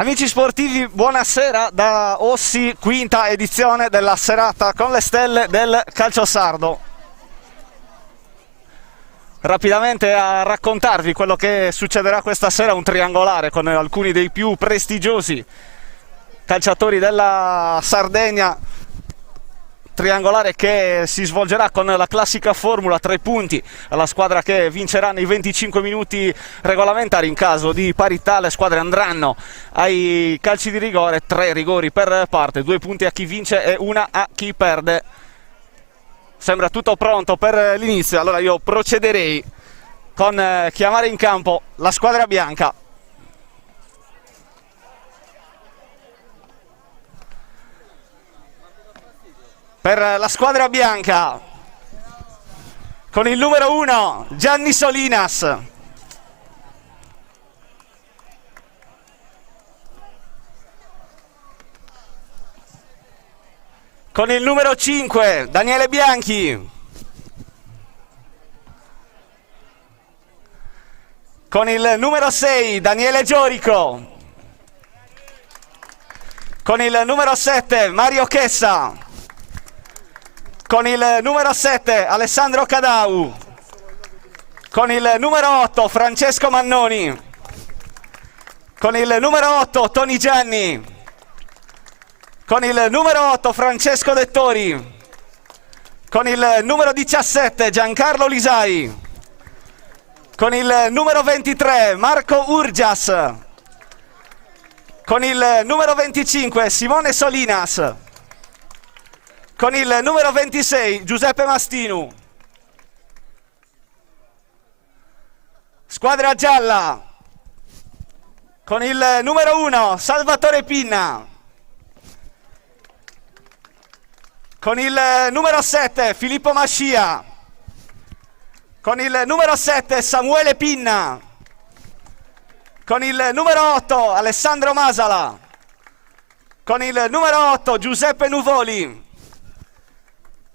Amici sportivi, buonasera da Ossi, quinta edizione della serata con le stelle del calcio sardo. Rapidamente a raccontarvi quello che succederà questa sera, un triangolare con alcuni dei più prestigiosi calciatori della Sardegna, triangolare che si svolgerà con la classica formula 3 punti alla squadra che vincerà nei 25 minuti regolamentari. In caso di parità le squadre andranno ai calci di rigore, 3 rigori per parte, 2 punti a chi vince e 1 a chi perde. Sembra tutto pronto per l'inizio, allora io procederei con chiamare in campo la squadra bianca. Per la squadra bianca, con il numero 1 Gianni Solinas, con il numero 5 Daniele Bianchi, con il numero 6 Daniele Giorico, con il numero 7 Mario Chessa, con il numero 7 Alessandro Cadau, con il numero 8 Francesco Mannoni, con il numero 8 Toni Gianni, con il numero 8 Francesco Dettori, con il numero 17 Giancarlo Lisai, con il numero 23 Marco Urgias, con il numero 25 Simone Solinas, con il numero 26 Giuseppe Mastinu. Squadra gialla, con il numero 1 Salvatore Pinna, con il numero 7 Filippo Mascia, con il numero 7 Samuele Pinna, con il numero 8 Alessandro Masala, con il numero 8 Giuseppe Nuvoli,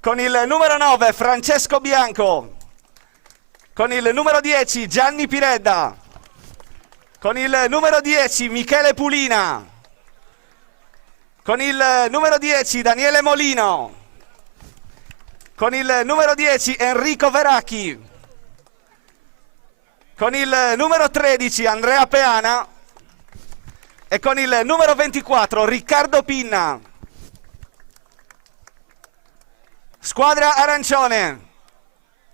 con il numero 9 Francesco Bianco, con il numero 10 Gianni Piredda, con il numero 10 Michele Pulina, con il numero 10 Daniele Molino, con il numero 10 Enrico Veracchi, con il numero 13 Andrea Peana e con il numero 24 Riccardo Pinna. Squadra arancione,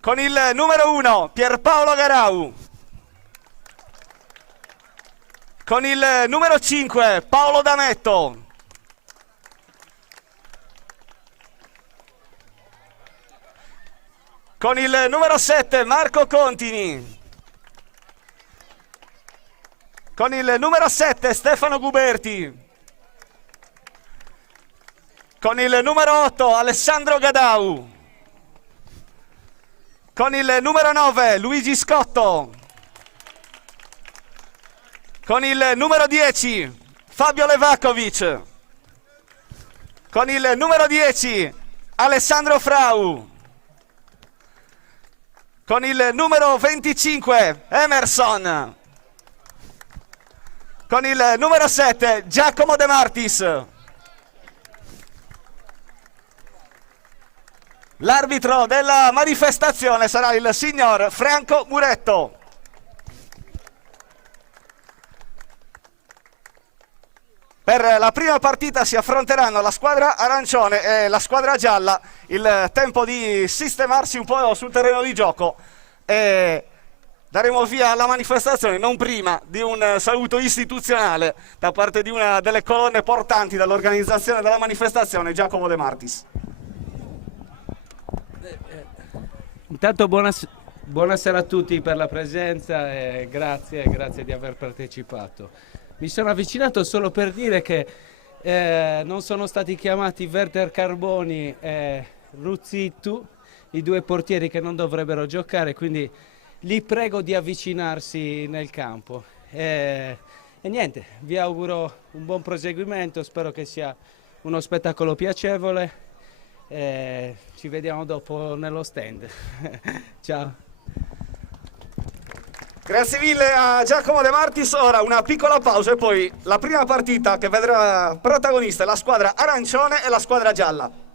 con il numero 1 Pierpaolo Garau, con il numero 5 Paolo Dametto, con il numero 7 Marco Contini, con il numero 7 Stefano Guberti, con il numero 8 Alessandro Gadau, con il numero 9 Luigi Scotto, con il numero 10 Fabio Levakovic, con il numero 10 Alessandro Frau, con il numero 25 Emerson, con il numero 7 Giacomo De Martis. L'arbitro della manifestazione sarà il signor Franco Muretto. Per la prima partita si affronteranno la squadra arancione e la squadra gialla. Il tempo di sistemarsi un po' sul terreno di gioco e daremo via alla manifestazione non prima di un saluto istituzionale da parte di una delle colonne portanti dell'organizzazione della manifestazione, Giacomo De Martis. Intanto buonasera a tutti per la presenza e grazie di aver partecipato. Mi sono avvicinato solo per dire che non sono stati chiamati Werder Carboni e Ruzzittu, i due portieri che non dovrebbero giocare, quindi li prego di avvicinarsi nel campo. E niente, vi auguro un buon proseguimento, spero che sia uno spettacolo piacevole. Ci vediamo dopo nello stand. Ciao. Grazie mille a Giacomo De Martis. Ora una piccola pausa e poi la prima partita che vedrà protagoniste la squadra arancione e la squadra gialla.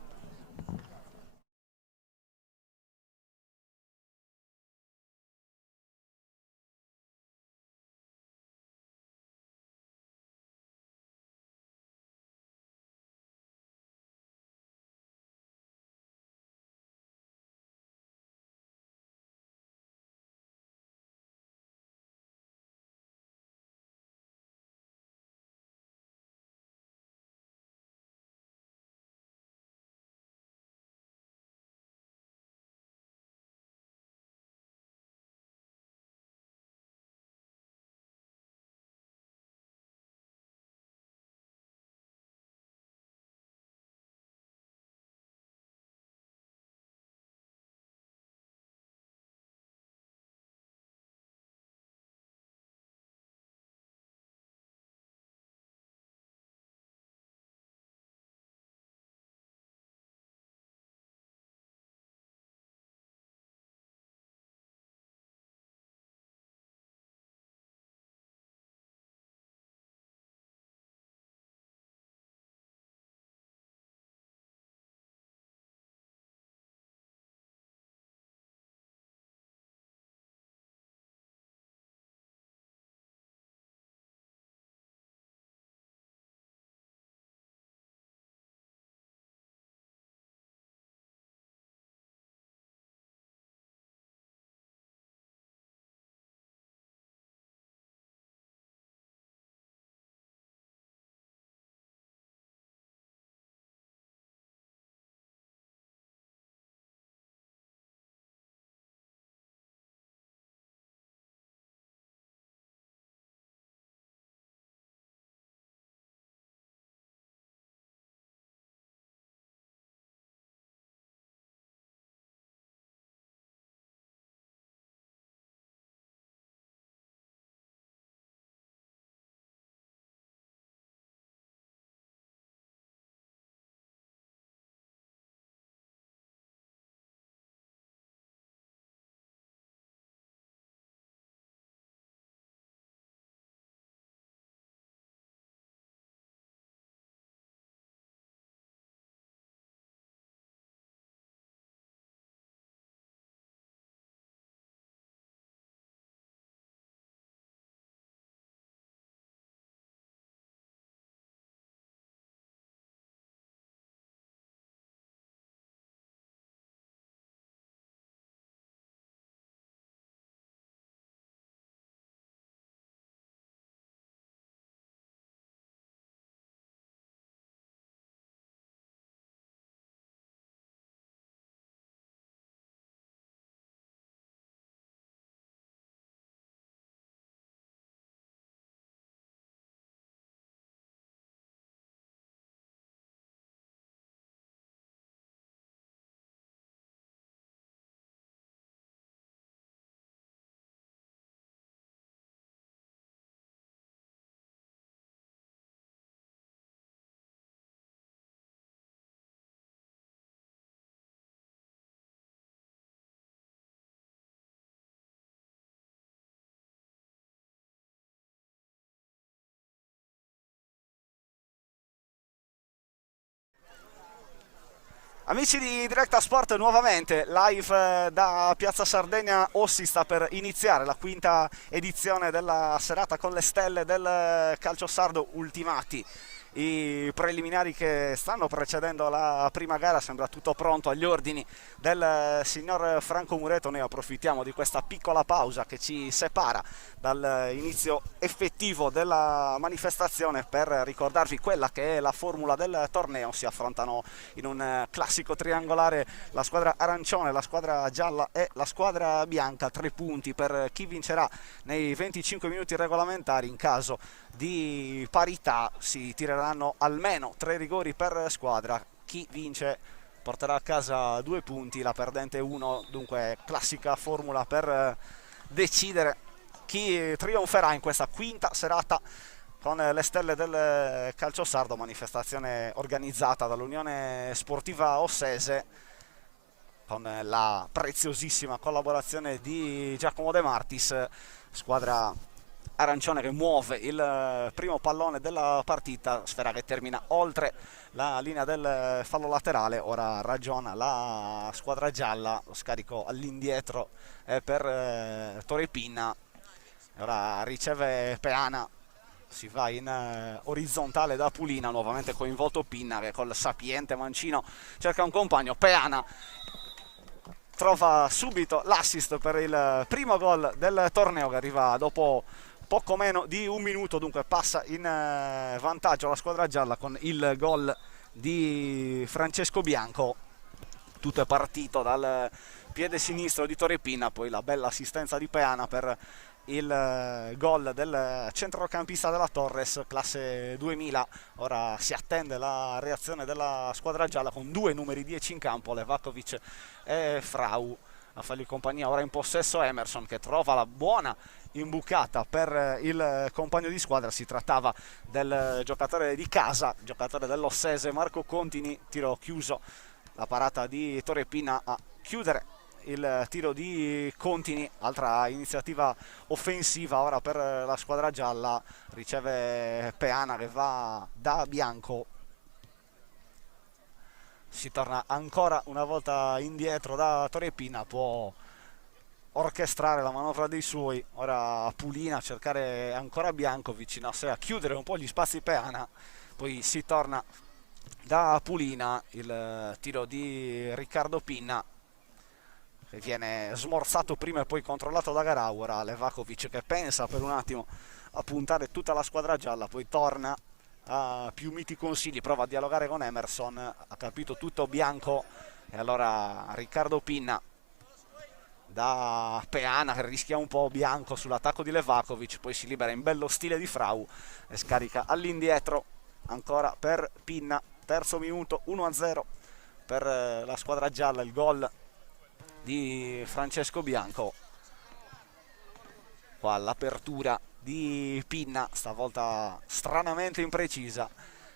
Amici di Directa Sport, nuovamente live da Piazza Sardegna. Ossi sta per iniziare la quinta edizione della serata con le stelle del calcio sardo, ultimati i preliminari che stanno precedendo la prima gara. Sembra tutto pronto agli ordini del signor Franco Mureto. Noi approfittiamo di questa piccola pausa che ci separa dall'inizio effettivo della manifestazione per ricordarvi quella che è la formula del torneo. Si affrontano in un classico triangolare la squadra arancione, la squadra gialla e la squadra bianca. 3 punti per chi vincerà nei 25 minuti regolamentari. In caso di parità si tireranno almeno 3 rigori per squadra. Chi vince porterà a casa 2 punti, la perdente 1. Dunque classica formula per decidere chi trionferà in questa quinta serata con le stelle del calcio sardo, manifestazione organizzata dall'Unione Sportiva Ossese con la preziosissima collaborazione di Giacomo De Martis, squadra arancione che muove il primo pallone della partita, sfera che termina oltre la linea del fallo laterale. Ora ragiona la squadra gialla, lo scarico all'indietro è per Torre Pinna, ora riceve Peana, si va in orizzontale da Pulina, nuovamente coinvolto Pinna che col sapiente mancino cerca un compagno. Peana trova subito l'assist per il primo gol del torneo, che arriva dopo poco meno di un minuto, dunque passa in vantaggio la squadra gialla con il gol di Francesco Bianco. Tutto è partito dal piede sinistro di Torre Pinna, poi la bella assistenza di Peana per il gol del centrocampista della Torres, classe 2000. Ora si attende la reazione della squadra gialla con due numeri 10 in campo, Levakovic e Frau a fargli compagnia. Ora in possesso Emerson, che trova la buona imbucata per il compagno di squadra. Si trattava del giocatore di casa, giocatore dell'Ossese, Marco Contini. Tiro chiuso, la parata di Torre Pinna a chiudere il tiro di Contini. Altra iniziativa offensiva ora per la squadra gialla, riceve Peana che va da Bianco, si torna ancora una volta indietro da Torre Pinna, può orchestrare la manovra dei suoi. Ora Pulina a cercare ancora Bianco vicino a sé, a chiudere un po' gli spazi Peana, poi si torna da Pulina. Il tiro di Riccardo Pinna che viene smorzato prima e poi controllato da Garau. Ora Levakovic che pensa per un attimo a puntare tutta la squadra gialla, poi torna a più miti consigli, prova a dialogare con Emerson, ha capito tutto Bianco, e allora Riccardo Pinna da Peana che rischia un po' Bianco sull'attacco di Levakovic, poi si libera in bello stile di Frau e scarica all'indietro ancora per Pinna. Terzo minuto, 1-0 per la squadra gialla, il gol di Francesco Bianco. Qua l'apertura di Pinna, stavolta stranamente imprecisa,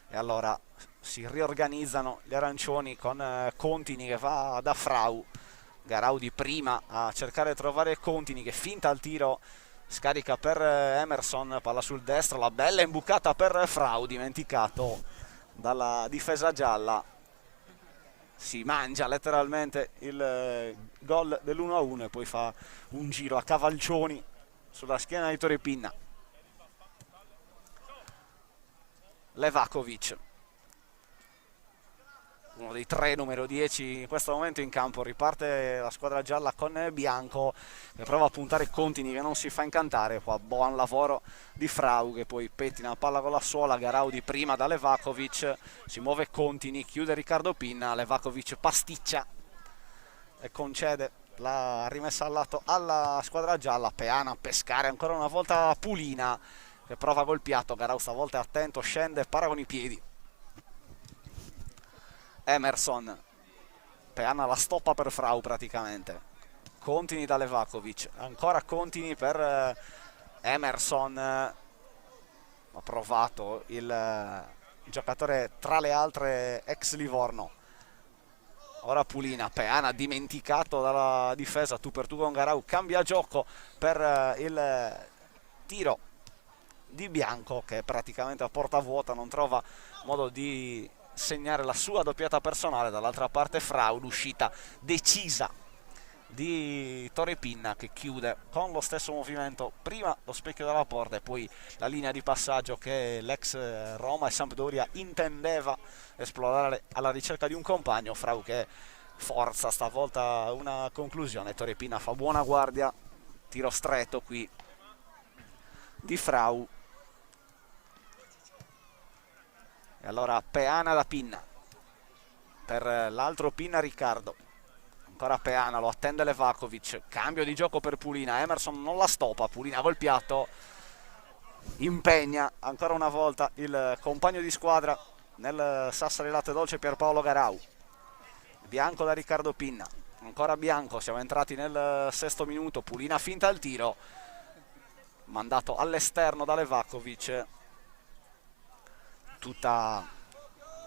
e allora si riorganizzano gli arancioni con Contini che va da Frau. Garau di prima a cercare di trovare Contini che finta al tiro, scarica per Emerson, palla sul destro, la bella imbucata per Frau, dimenticato dalla difesa gialla. Si mangia letteralmente il gol dell'1-1 e poi fa un giro a cavalcioni sulla schiena di Torre Pinna. Levakovic, uno dei tre numero 10 in questo momento in campo. Riparte la squadra gialla con Bianco che prova a puntare Contini che non si fa incantare. Qua buon lavoro di Frau che poi pettina la palla con la suola. Garau di prima da Levakovic, si muove Contini, chiude Riccardo Pinna, Levakovic pasticcia e concede la rimessa al lato alla squadra gialla. Peana a pescare ancora una volta Pulina che prova col piatto, Garau stavolta è attento, scende e para con i piedi. Emerson, Peana la stoppa per Frau praticamente. Contini da Levakovic, ancora Contini per Emerson, ha provato il giocatore tra le altre ex Livorno. Ora Pulina, Peana dimenticato dalla difesa, tu per tu con Garau, cambia gioco per il tiro di Bianco che praticamente a porta vuota non trova modo di segnare la sua doppiata personale. Dall'altra parte Frau, l'uscita decisa di Torre Pinna che chiude con lo stesso movimento, prima lo specchio della porta e poi la linea di passaggio che l'ex Roma e Sampdoria intendeva esplorare alla ricerca di un compagno. Frau che forza stavolta una conclusione, Torre Pinna fa buona guardia, tiro stretto qui di Frau. E allora Peana da Pinna per l'altro Pinna, Riccardo, ancora Peana, lo attende Levakovic, cambio di gioco per Pulina, Emerson non la stoppa, Pulina col piatto impegna ancora una volta il compagno di squadra nel Sassari Latte Dolce, Pierpaolo Garau. Bianco da Riccardo Pinna, ancora Bianco, siamo entrati nel sesto minuto, Pulina finta il tiro, mandato all'esterno da Levakovic. Tutta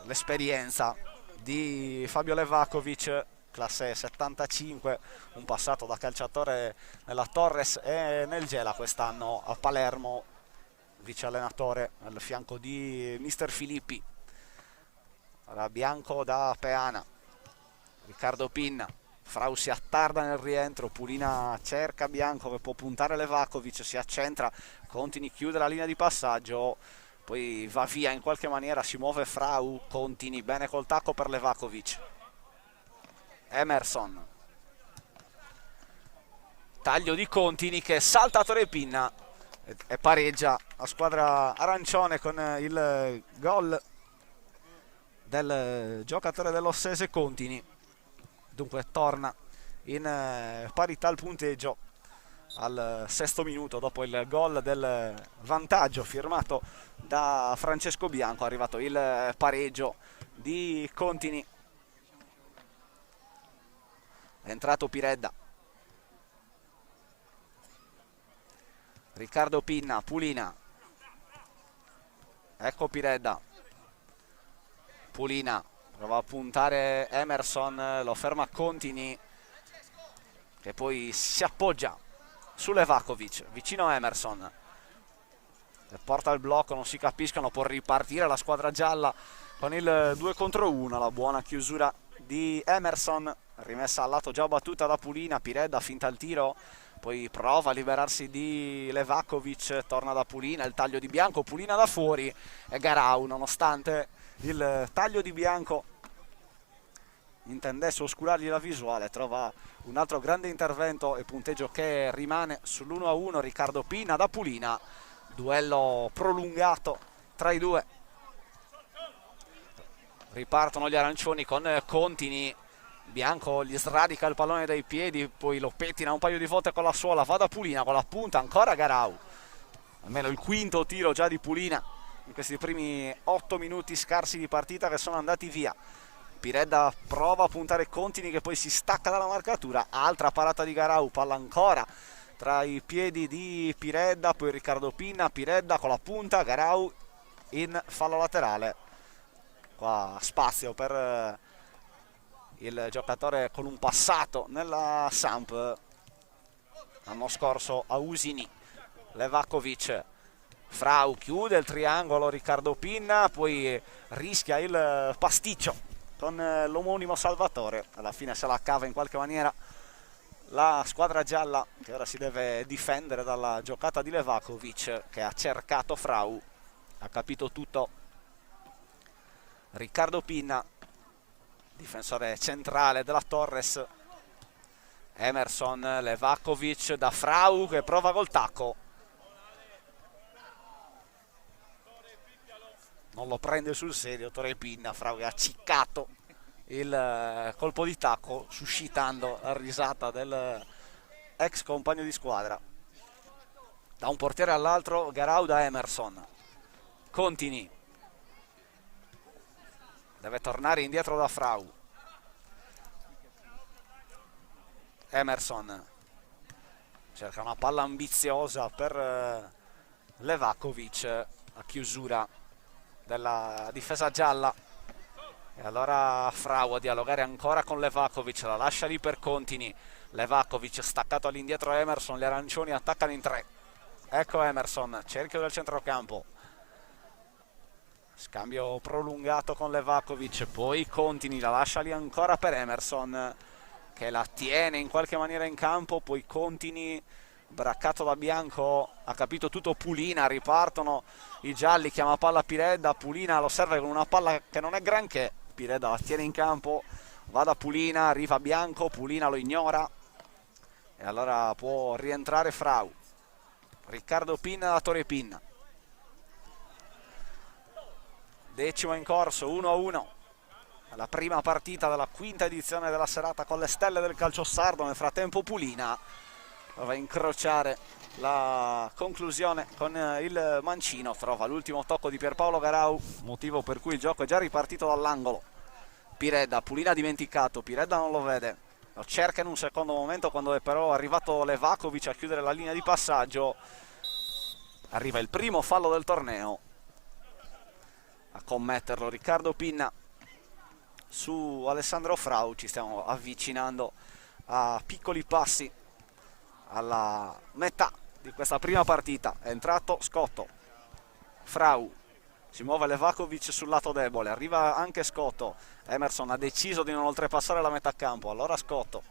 l'esperienza di Fabio Levakovic classe 75, un passato da calciatore nella Torres e nel Gela quest'anno a Palermo, vice allenatore al fianco di mister Filippi. Allora, Bianco da Peana, Riccardo Pinna, Frau si attarda nel rientro, Pulina cerca Bianco che può puntare Levakovic, si accentra, Contini chiude la linea di passaggio, poi va via in qualche maniera, si muove Frau, Contini bene col tacco per Levakovic. Emerson, taglio di Contini che salta a Torrepinna e pareggia la squadra arancione con il gol del giocatore dell'Ossese Contini. Dunque torna in parità al punteggio al 6° minuto dopo il gol del vantaggio firmato da Francesco Bianco. È arrivato il pareggio di Contini. È entrato Piredda, Riccardo Pinna, Pulina, ecco Piredda, Pulina prova a puntare Emerson, lo ferma Contini che poi si appoggia su Levakovic vicino a Emerson e porta il blocco, non si capiscono, può ripartire la squadra gialla con il 2 contro 1. La buona chiusura di Emerson, rimessa al lato già battuta da Pulina. Piredda finta il tiro, poi prova a liberarsi di Levakovic, torna da Pulina, il taglio di Bianco, Pulina da fuori e Garau, nonostante il taglio di Bianco intendesse oscurargli la visuale, trova un altro grande intervento e punteggio che rimane sull'1-1. Riccardo Pinna da Pulina, duello prolungato tra i due. Ripartono gli arancioni con Contini, Bianco gli sradica il pallone dai piedi, poi lo pettina un paio di volte con la suola, va da Pulina con la punta, ancora Garau, almeno il quinto tiro già di Pulina in questi primi 8 minuti scarsi di partita che sono andati via. Piredda prova a puntare Contini che poi si stacca dalla marcatura, altra parata di Garau, palla ancora tra i piedi di Piredda, poi Riccardo Pinna, Piredda con la punta, Garau in fallo laterale. Qua spazio per il giocatore con un passato nella Samp l'anno scorso a Usini, Levakovic. Frau chiude il triangolo, Riccardo Pinna, poi rischia il pasticcio con l'omonimo Salvatore, alla fine se la cava in qualche maniera la squadra gialla che ora si deve difendere dalla giocata di Levakovic che ha cercato Frau, ha capito tutto. Riccardo Pinna, difensore centrale della Torres. Emerson, Levakovic da Frau che prova col tacco, non lo prende sul serio Torrepinna. Frau che ha ciccato il colpo di tacco suscitando la risata del ex compagno di squadra. Da un portiere all'altro, Garau da Emerson. Contini deve tornare indietro da Frau. Emerson cerca una palla ambiziosa per Levakovic a chiusura della difesa gialla, e allora Frau a dialogare ancora con Levakovic, la lascia lì per Contini. Levakovic staccato all'indietro, Emerson, gli arancioni attaccano in 3. Ecco Emerson, cerchio del centrocampo, scambio prolungato con Levakovic, poi Contini, la lascia lì ancora per Emerson che la tiene in qualche maniera in campo, poi Contini braccato da Bianco, ha capito tutto Pulina, ripartono i gialli, chiama palla Piredda, Pulina lo serve con una palla che non è granché, Piredda la tiene in campo, va da Pulina, arriva Bianco, Pulina lo ignora e allora può rientrare Frau. Riccardo Pinna da Torrepinna, decimo in corso, 1-1, la prima partita della quinta edizione della serata con le stelle del calcio sardo. Nel frattempo Pulina va a incrociare la conclusione con il mancino, trova l'ultimo tocco di Pierpaolo Garau, motivo per cui il gioco è già ripartito dall'angolo. Piredda, Pulina ha dimenticato, Piredda non lo vede, lo cerca in un secondo momento quando è però arrivato Levakovic a chiudere la linea di passaggio. Arriva il primo fallo del torneo a commetterlo Riccardo Pinna su Alessandro Frau, ci stiamo avvicinando a piccoli passi alla metà di questa prima partita. È entrato Scotto, Frau, si muove Levakovic sul lato debole, arriva anche Scotto, Emerson ha deciso di non oltrepassare la metà campo, allora Scotto,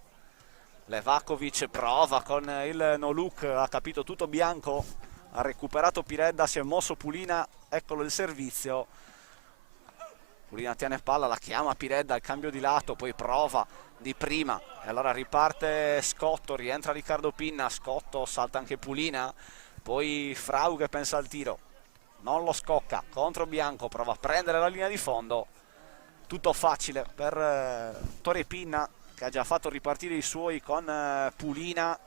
Levakovic prova con il no look, ha capito tutto Bianco, ha recuperato Piredda, si è mosso Pulina, eccolo il servizio, Pulina tiene palla, la chiama Piredda, il cambio di lato, poi prova di prima e allora riparte Scotto, rientra Riccardo Pinna, Scotto, salta anche Pulina, poi Frau che pensa al tiro, non lo scocca, contro Bianco, prova a prendere la linea di fondo, tutto facile per Tore Pinna che ha già fatto ripartire i suoi con Pulina,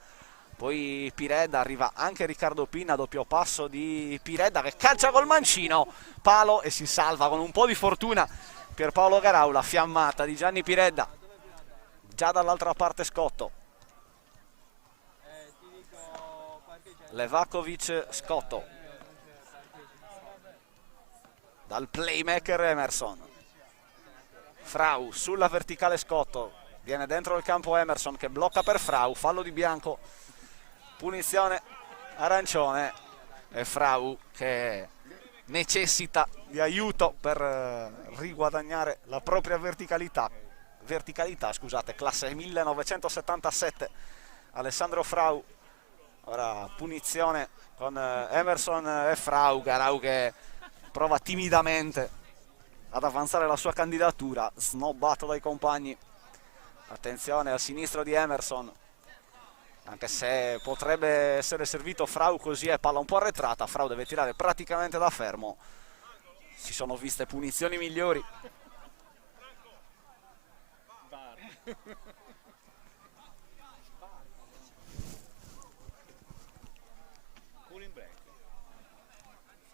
poi Piredda, arriva anche Riccardo Pinna, doppio passo di Piredda che calcia col mancino, palo e si salva con un po' di fortuna Pierpaolo Garau, la fiammata di Gianni Piredda, già dall'altra parte Scotto, Levakovic, Scotto, dal playmaker Emerson, Frau sulla verticale Scotto, viene dentro il campo Emerson che blocca per Frau, fallo di Bianco, punizione arancione e Frau che necessita di aiuto per riguadagnare la propria verticalità, scusate, classe 1977, Alessandro Frau, ora punizione con Emerson e Frau, Garau che prova timidamente ad avanzare la sua candidatura, snobbato dai compagni, attenzione al sinistro di Emerson, anche se potrebbe essere servito Frau, così è palla un po' arretrata, Frau deve tirare praticamente da fermo, si sono viste punizioni migliori.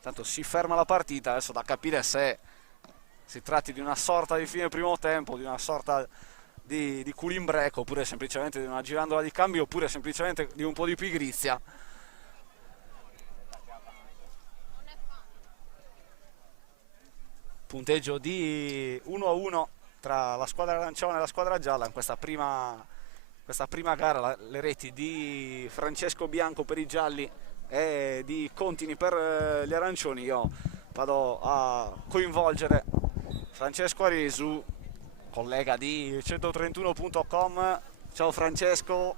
Tanto si ferma la partita, adesso da capire se si tratti di una sorta di fine primo tempo, di una sorta di cooling break, oppure semplicemente di una girandola di cambio, oppure semplicemente di un po' di pigrizia. Punteggio di 1-1 tra la squadra arancione e la squadra gialla in questa prima gara, le reti di Francesco Bianco per i gialli e di Contini per gli arancioni. Io vado a coinvolgere Francesco Aresu, collega di 131.com. Ciao Francesco,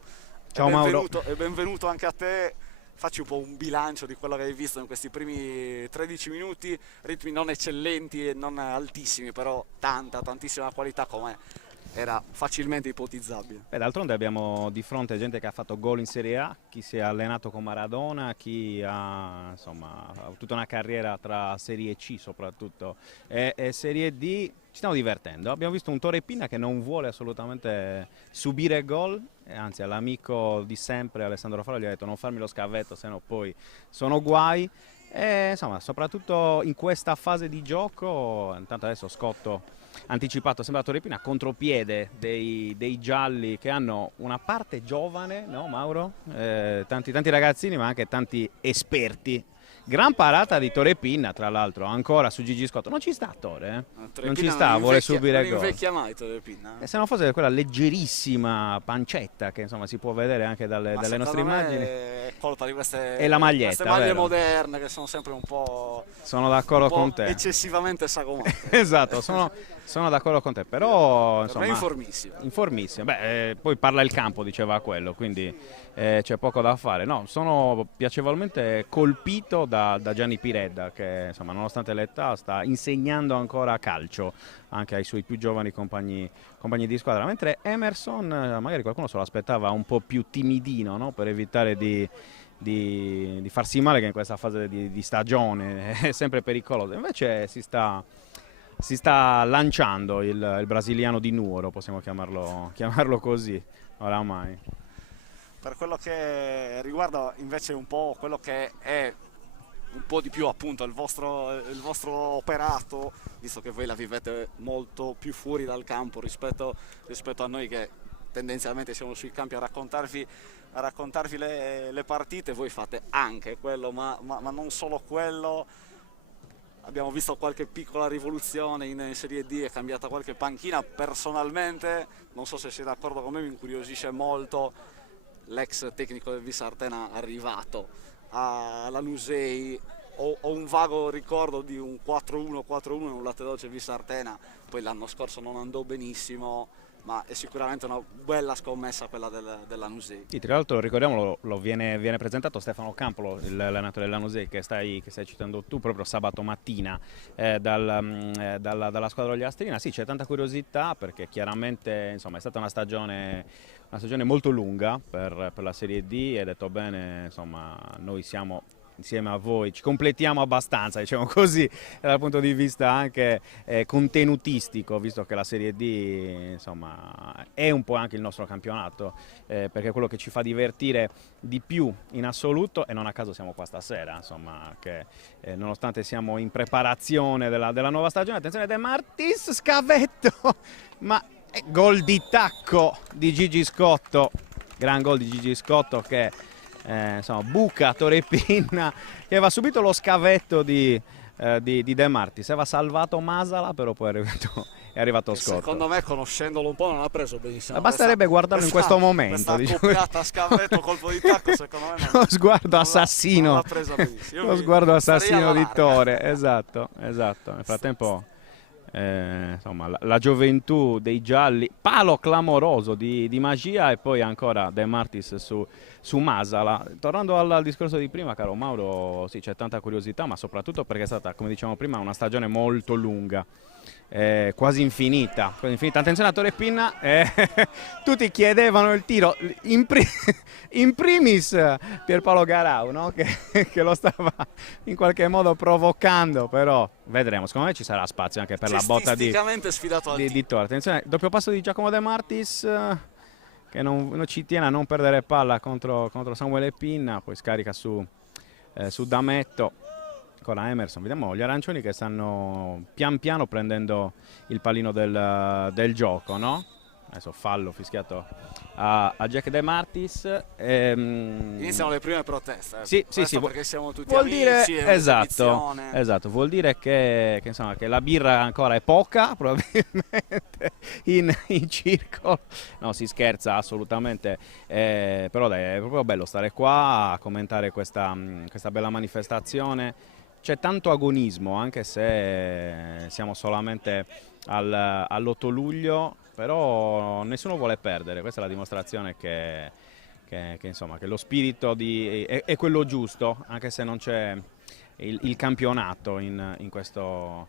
ciao benvenuto, Mauro. e benvenuto anche a te. Facci un po' un bilancio di quello che hai visto in questi primi 13 minuti, ritmi non eccellenti e non altissimi, però tantissima qualità, come era facilmente ipotizzabile. D'altronde abbiamo di fronte gente che ha fatto gol in Serie A, chi si è allenato con Maradona, chi ha, insomma, ha tutta una carriera tra Serie C soprattutto e Serie D. Ci stiamo divertendo, abbiamo visto un Tore Pinna che non vuole assolutamente subire gol, anzi all'amico di sempre Alessandro Frau gli ha detto non farmi lo scavetto, se no poi sono guai. E insomma, soprattutto in questa fase di gioco, intanto adesso Scotto anticipato, sembra Tore Pinna, contropiede dei gialli che hanno una parte giovane, no Mauro? Tanti ragazzini ma anche tanti esperti. Gran parata di Tore Pinna, tra l'altro, ancora su Gigi Scotto. Non ci sta Tore, non ci sta, vuole subire gol. Non invecchia mai Tore Pinna. E se non fosse quella leggerissima pancetta che insomma si può vedere anche dalle nostre immagini. È colpa di queste, e la maglietta, queste maglie vero? Moderne che sono sempre un po', sono d'accordo con te. Eccessivamente sagomate. Esatto, sono d'accordo con te, però insomma, informissimo. Beh, poi parla il campo, diceva quello, quindi c'è poco da fare. No, sono piacevolmente colpito da Gianni Piredda che insomma, nonostante l'età sta insegnando ancora calcio anche ai suoi più giovani compagni di squadra, mentre Emerson magari qualcuno se lo aspettava un po' più timidino, no? Per evitare di farsi male, che in questa fase di stagione è sempre pericoloso, invece si sta lanciando il brasiliano di Nuoro, possiamo chiamarlo così oramai. Per quello che riguarda invece un po' quello che è un po' di più appunto il vostro operato, visto che voi la vivete molto più fuori dal campo rispetto a noi che tendenzialmente siamo sui campi a raccontarvi le partite, voi fate anche quello, ma non solo quello. abbiamo visto qualche piccola rivoluzione in Serie D, è cambiata qualche panchina. Personalmente, non so se sei d'accordo con me, mi incuriosisce molto l'ex tecnico del Visartena arrivato a Lanusei. Ho un vago ricordo di un 4-1 in un latte dolce Visartena, poi l'anno scorso non andò benissimo, ma è sicuramente una bella scommessa quella del Lanusei. Sì, tra l'altro ricordiamolo, viene presentato Stefano Campolo, l'allenatore del Lanusei che stai citando tu, proprio sabato mattina dalla squadra Ogliastrina. Sì, c'è tanta curiosità perché chiaramente insomma, è stata una stagione molto lunga per la Serie D, e hai detto bene, insomma, noi siamo insieme a voi, ci completiamo abbastanza, diciamo così, dal punto di vista anche contenutistico, visto che la Serie D insomma, è un po' anche il nostro campionato, perché è quello che ci fa divertire di più in assoluto, e non a caso siamo qua stasera, insomma, che nonostante siamo in preparazione della nuova stagione. Attenzione, De Martis, scavetto, ma gol di tacco di Gigi Scotto, gran gol di Gigi Scotto che insomma, buca Torrepinna, che aveva subito lo scavetto di De Martis, aveva salvato Masala, però poi è arrivato Scotto. Secondo me, conoscendolo un po', non ha preso benissimo. Basterebbe guardarlo in questo momento. Questa accoppiata scavetto, colpo di tacco, secondo me lo sguardo assassino, non l'ha presa benissimo. lo sguardo assassino di Tore, esatto. Nel frattempo insomma, la gioventù dei gialli, palo clamoroso di Magia, e poi ancora De Martis su Masala. Tornando al discorso di prima, caro Mauro, sì, c'è tanta curiosità, ma soprattutto perché è stata, come dicevamo prima, una stagione molto lunga, quasi infinita. Attenzione a Torrepinna, tutti chiedevano il tiro, in primis Pierpaolo Garau, no? che lo stava in qualche modo provocando, però vedremo, secondo me ci sarà spazio anche per la botta di Tore. Attenzione, doppio passo di Giacomo De Martis, che non ci tiene a non perdere palla contro Samuele Pinna, poi scarica su Dametto. Ancora Emerson, vediamo gli arancioni che stanno pian piano prendendo il pallino del gioco, no? Adesso fallo fischiato a Jack De Martis. Iniziano le prime proteste. Sì, perché siamo tutti vuol amici, dire, esatto, vuol dire che la birra ancora è poca, probabilmente in circolo. No, si scherza assolutamente, però dai, è proprio bello stare qua a commentare questa bella manifestazione. C'è tanto agonismo, anche se siamo solamente all'8 luglio, però nessuno vuole perdere. Questa è la dimostrazione che insomma, che lo spirito è quello giusto, anche se non c'è il campionato in questo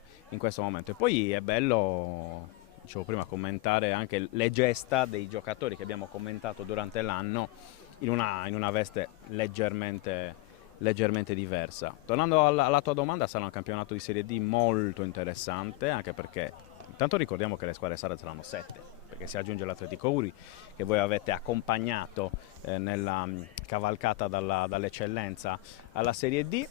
momento. E poi è bello, dicevo prima, commentare anche le gesta dei giocatori che abbiamo commentato durante l'anno in una veste leggermente diversa. Tornando alla tua domanda, sarà un campionato di Serie D molto interessante, anche perché intanto ricordiamo che le squadre sarde saranno 7, perché si aggiunge l'Atletico Uri, che voi avete accompagnato nella cavalcata dall'eccellenza alla Serie D.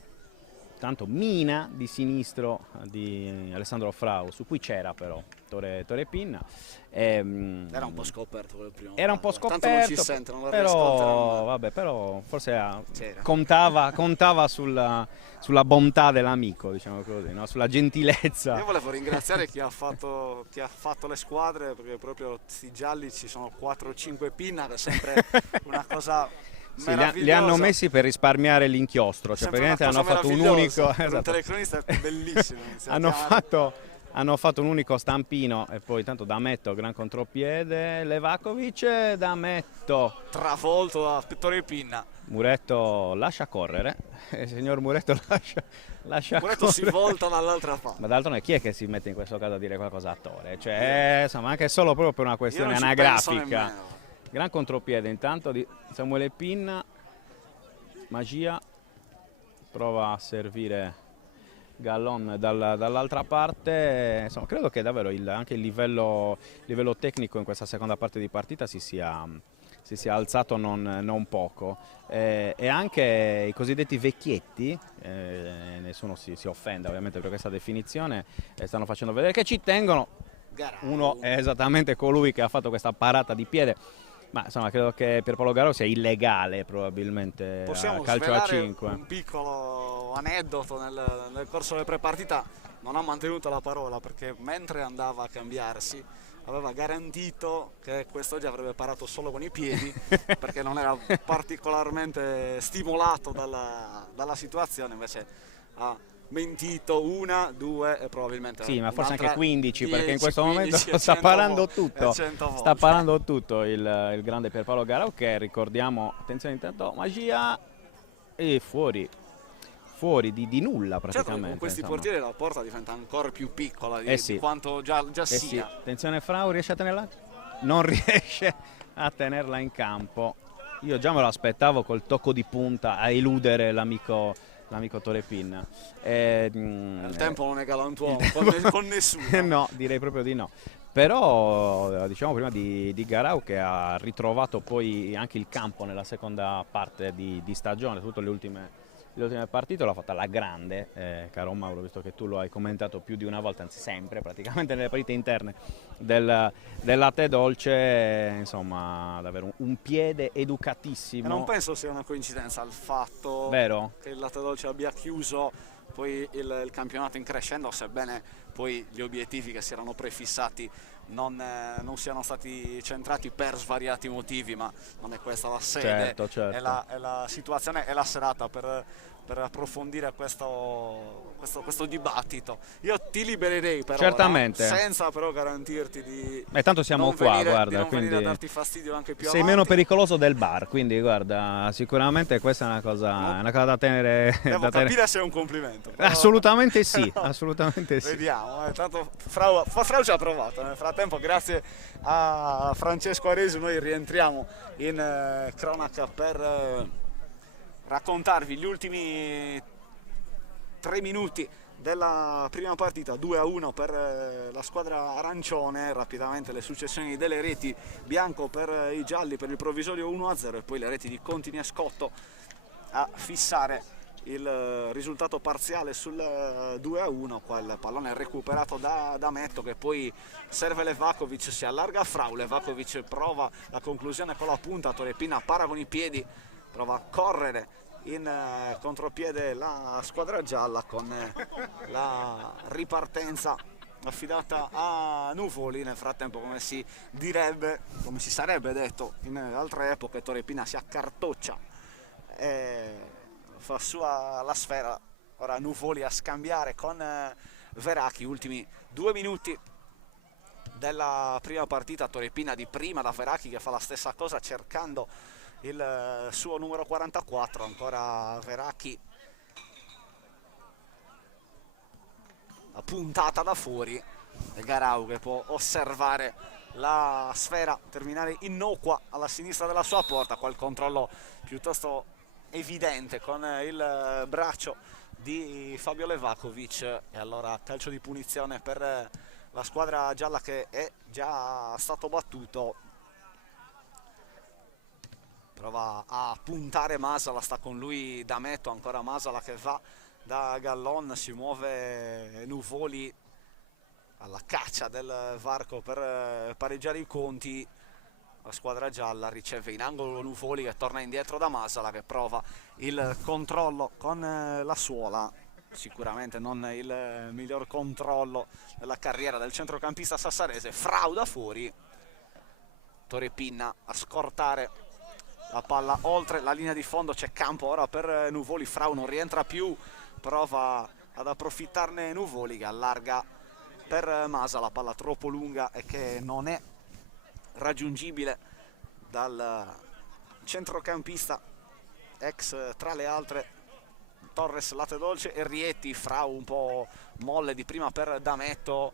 Tanto Mina di sinistro di Alessandro Frau, su cui c'era però Torrepinna. Era un po' scoperto quel primo. Era un po' scoperto, tanto non ci sente, non però forse contava sulla bontà dell'amico, diciamo così, no? Sulla gentilezza. Io volevo ringraziare chi ha fatto le squadre, perché proprio questi gialli ci sono 4-5 pinna, che è sempre una cosa... Sì, li hanno messi per risparmiare l'inchiostro, cioè praticamente hanno fatto un unico, un telecronista è bellissimo. hanno fatto un unico stampino, e poi tanto Dametto, gran contropiede, Levakovic, Dametto travolto da Torrepinna. Muretto lascia correre, il signor Muretto lascia Muretto correre. si volta dall'altra parte. Ma d'altro chi è che si mette in questo caso a dire qualcosa a Tore? Cioè, insomma, anche solo proprio per una questione anagrafica. Gran contropiede intanto di Samuele Pinna. Magia prova a servire Gallon dall'altra parte. Insomma, credo che davvero anche il livello tecnico in questa seconda parte di partita si sia alzato non poco, e anche i cosiddetti vecchietti, nessuno si offende ovviamente per questa definizione, stanno facendo vedere che ci tengono. Uno è esattamente colui che ha fatto questa parata di piede. Ma insomma, credo che Pierpaolo Garau sia illegale probabilmente a calcio a 5. Un piccolo aneddoto nel corso della prepartita, non ha mantenuto la parola perché mentre andava a cambiarsi aveva garantito che quest'oggi avrebbe parato solo con i piedi perché non era particolarmente stimolato dalla situazione, invece ha mentito 1, 2 e probabilmente Sì, ma forse anche un'altra 15 perché in 10, questo momento 15 e sta 100 parando volte, tutto. e 100 Sta volte. parando tutto il grande Pierpaolo Garau, che ricordiamo, attenzione intanto, magia e fuori di nulla Certo che praticamente. con questi insomma. portieri la porta diventa ancora più piccola di, Sì. di quanto già Sì. sia. Attenzione, Frau, riesce a tenerla? Non riesce a tenerla in campo. Io già me lo aspettavo col tocco di punta a eludere l'amico Tore Pinna. Il tempo non è galantuomo con nessuno. No, direi proprio di no. Però diciamo prima di Garau, che ha ritrovato poi anche il campo nella seconda parte di stagione, soprattutto le ultime partite l'ha fatta alla grande, caro Mauro, visto che tu lo hai commentato più di una volta, anzi sempre praticamente nelle partite interne del Latte Dolce, insomma davvero un piede educatissimo. E non penso sia una coincidenza il fatto Vero? che il Latte Dolce abbia chiuso poi il campionato in crescendo, sebbene poi gli obiettivi che si erano prefissati non siano stati centrati per svariati motivi, ma non è questa la sede, Certo. è la situazione, è la serata per approfondire questo dibattito. Io ti libererei per Certamente. ora, senza però garantirti di Tanto siamo non qua, venire, guarda, di non venire a quindi darti fastidio anche più sei avanti. meno pericoloso del bar, quindi guarda, sicuramente questa è una cosa da tenere. Devo capire se è un complimento. però- Assolutamente sì, No. assolutamente sì. Vediamo, tanto Frau ci ha provato. Nel frattempo, grazie a Francesco Aresi, noi rientriamo in cronaca per raccontarvi gli ultimi 3 minuti della prima partita, 2-1 per la squadra arancione. Rapidamente le successioni delle reti: bianco per i gialli per il provvisorio 1-0 e poi le reti di Contini e Scotto a fissare il risultato parziale sul 2-1. Qua il pallone è recuperato da Metto, che poi serve Levakovic, si allarga a Frau, Levakovic prova la conclusione con la punta, Tore Pinna para con i piedi, prova a correre in contropiede la squadra gialla con la ripartenza affidata a Nuvoli. Nel frattempo, come si sarebbe detto in altre epoche, Tore Pinna si accartoccia e fa sua la sfera. Ora Nuvoli a scambiare con Veracchi. Ultimi 2 minuti della prima partita, Tore Pinna di prima da Veracchi che fa la stessa cosa cercando il suo numero 44. Ancora Veracchi, la puntata da fuori e Garau che può osservare la sfera terminare innocua alla sinistra della sua porta. Qua il controllo piuttosto evidente con il braccio di Fabio Levakovic e allora calcio di punizione per la squadra gialla, che è già stato battuto. Prova a puntare Masala, sta con lui D'Ametto, ancora Masala che va da Gallon, si muove Nuvoli alla caccia del varco per pareggiare i conti. La squadra gialla riceve in angolo Nuvoli che torna indietro da Masala, che prova il controllo con la suola. Sicuramente non il miglior controllo della carriera del centrocampista sassarese. Frau da fuori, Tore Pinna a scortare la palla oltre la linea di fondo, c'è campo ora per Nuvoli. Frau non rientra più, prova ad approfittarne Nuvoli che allarga per Masala, palla troppo lunga e che non è raggiungibile dal centrocampista ex tra le altre Torres Latte Dolce e Rieti. Frau un po' molle di prima per D'Ametto,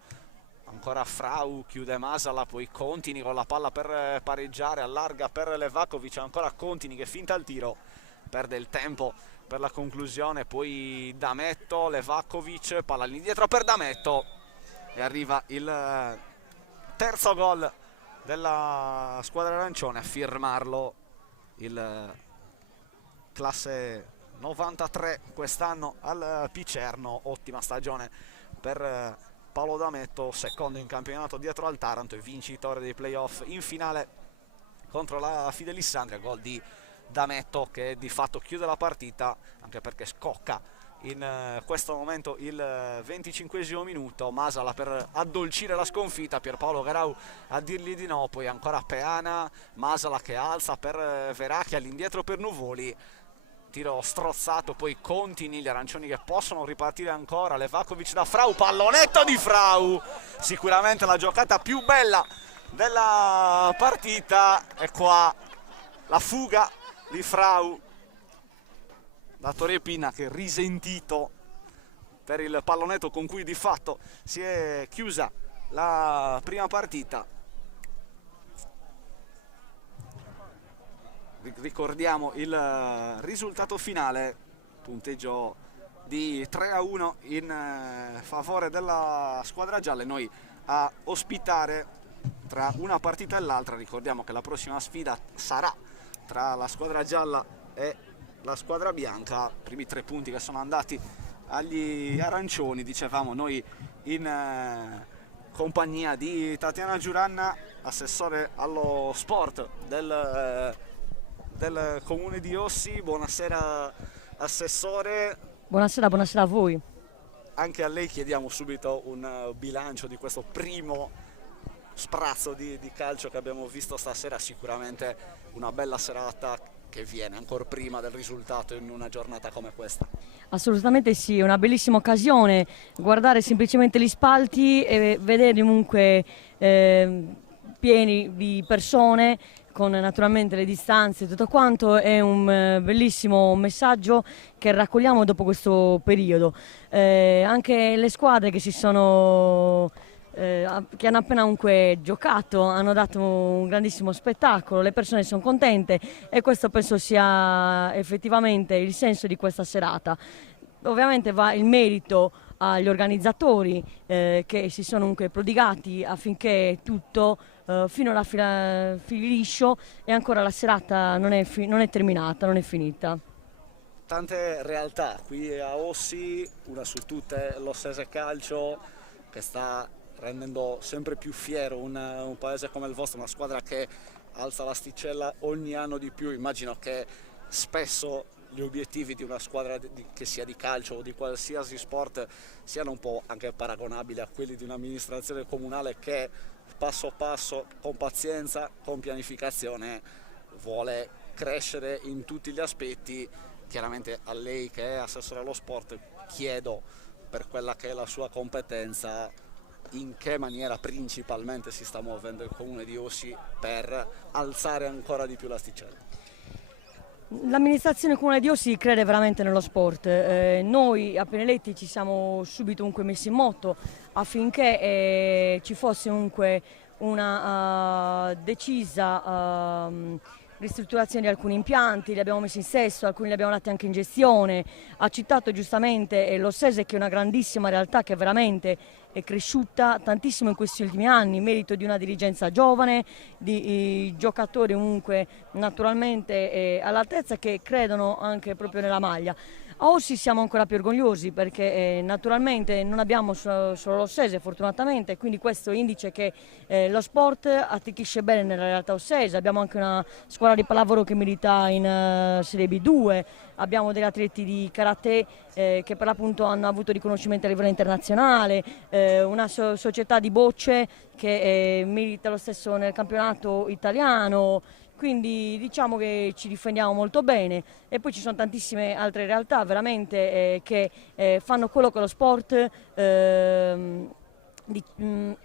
ancora Frau, chiude Masala, poi Contini con la palla per pareggiare, allarga per Levakovic, ancora Contini che finta il tiro, perde il tempo per la conclusione, poi D'Ametto, Levakovic, palla all'indietro per D'Ametto e arriva il terzo gol della squadra arancione, a firmarlo il classe 93 quest'anno al Picerno. Ottima stagione per Paolo D'Ametto, secondo in campionato dietro al Taranto e vincitore dei playoff in finale contro la Fidelissandria. Gol di D'Ametto che di fatto chiude la partita, anche perché scocca in questo momento il 25esimo minuto. Masala per addolcire la sconfitta, Pierpaolo Garau a dirgli di no, poi ancora Peana, Masala che alza per Veracchi, all'indietro per Nuvoli, tiro strozzato, poi Contini, gli arancioni che possono ripartire ancora, Levakovic da Frau, pallonetto di Frau, sicuramente la giocata più bella della partita, e qua la fuga di Frau da Torre Pinna, che risentito per il pallonetto con cui di fatto si è chiusa la prima partita. Ricordiamo il risultato finale, punteggio di 3-1 in favore della squadra gialla, e noi a ospitare tra una partita e l'altra. Ricordiamo che la prossima sfida sarà tra la squadra gialla e la squadra bianca. Primi 3 punti che sono andati agli arancioni, dicevamo, noi in compagnia di Tatiana Giuranna, assessore allo sport del comune di Ossi. Buonasera assessore. Buonasera a voi. Anche a lei chiediamo subito un bilancio di questo primo sprazzo di calcio che abbiamo visto stasera. Sicuramente una bella serata che viene ancora prima del risultato in una giornata come questa. Assolutamente sì, è una bellissima occasione guardare semplicemente gli spalti e vedere comunque pieni di persone, con naturalmente le distanze e tutto quanto. È un bellissimo messaggio che raccogliamo dopo questo periodo. Anche le squadre che che hanno appena comunque giocato hanno dato un grandissimo spettacolo, le persone sono contente, e questo penso sia effettivamente il senso di questa serata. Ovviamente va il merito agli organizzatori che si sono comunque prodigati affinché tutto fino alla fili liscio, e ancora la serata non è terminata, non è finita. Tante realtà qui a Ossi, una su tutte l'Ossese Calcio, che sta rendendo sempre più fiero un paese come il vostro, una squadra che alza l'asticella ogni anno di più. Immagino che spesso gli obiettivi di una squadra che sia di calcio o di qualsiasi sport siano un po' anche paragonabili a quelli di un'amministrazione comunale che passo passo, con pazienza, con pianificazione, vuole crescere in tutti gli aspetti. Chiaramente a lei, che è assessore allo sport, chiedo, per quella che è la sua competenza, in che maniera principalmente si sta muovendo il comune di Ossi per alzare ancora di più l'asticella. L'amministrazione comunale di Ossi crede veramente nello sport. Noi appena eletti ci siamo subito comunque messi in moto affinché ci fosse comunque una decisa ristrutturazione di alcuni impianti. Li abbiamo messi in sesto, alcuni li abbiamo dati anche in gestione. Ha citato giustamente l'Ossese, che è una grandissima realtà che veramente è cresciuta tantissimo in questi ultimi anni, merito di una dirigenza giovane, di giocatori comunque naturalmente all'altezza, che credono anche proprio nella maglia. A Ossi siamo ancora più orgogliosi perché naturalmente non abbiamo solo l'Ossese, fortunatamente, quindi questo indice che lo sport attecchisce bene nella realtà ossese. Abbiamo anche una squadra di pallavolo che milita in Serie B2, abbiamo degli atleti di karate che per l'appunto hanno avuto riconoscimento a livello internazionale, una società di bocce che milita lo stesso nel campionato italiano. Quindi diciamo che ci difendiamo molto bene, e poi ci sono tantissime altre realtà veramente che fanno quello che lo sport è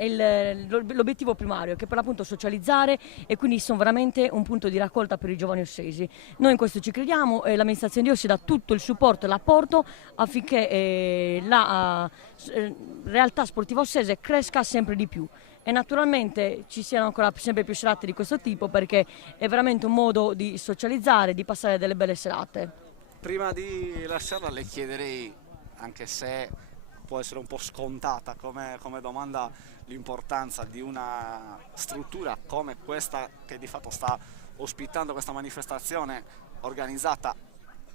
l'obiettivo primario, che è per l'appunto socializzare, e quindi sono veramente un punto di raccolta per i giovani ossesi. Noi in questo ci crediamo, e l'amministrazione di Ossi dà tutto il supporto e l'apporto affinché la realtà sportiva ossese cresca sempre di più. E naturalmente ci siano ancora sempre più serate di questo tipo, perché è veramente un modo di socializzare, di passare delle belle serate. Prima di lasciarla le chiederei, anche se può essere un po' scontata come domanda, l'importanza di una struttura come questa, che di fatto sta ospitando questa manifestazione organizzata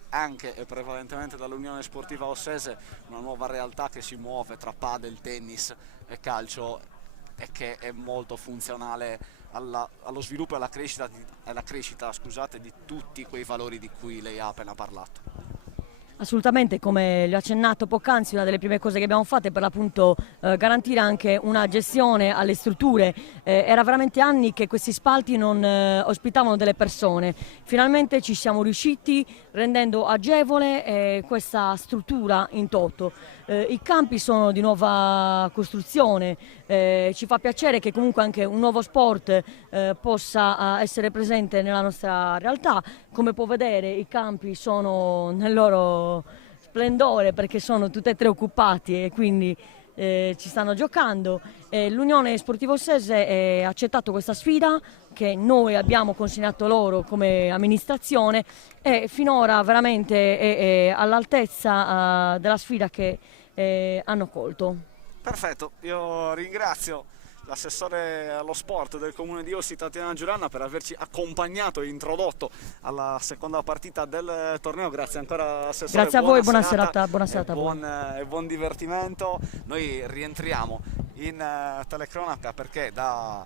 anche e prevalentemente dall'Unione Sportiva Ossese, una nuova realtà che si muove tra padel, tennis e calcio, e che è molto funzionale allo sviluppo e alla crescita di tutti quei valori di cui lei ha appena parlato. Assolutamente, come le ho accennato poc'anzi, una delle prime cose che abbiamo fatto è per l'appunto garantire anche una gestione alle strutture. Era veramente anni che questi spalti non ospitavano delle persone. Finalmente ci siamo riusciti rendendo agevole questa struttura in toto. I campi sono di nuova costruzione, ci fa piacere che comunque anche un nuovo sport possa essere presente nella nostra realtà. Come può vedere, i campi sono nel loro splendore perché sono tutti e tre occupati e quindi ci stanno giocando. L'Unione Sportiva Ossese ha accettato questa sfida che noi abbiamo consegnato loro come amministrazione e finora veramente è all'altezza della sfida che hanno colto. Perfetto, io ringrazio l'assessore allo sport del comune di Ossi, Tatiana Giuranna, per averci accompagnato e introdotto alla seconda partita del torneo. Grazie ancora, assessore. Grazie a voi, buona serata a voi. E buon divertimento. Noi rientriamo in telecronaca perché da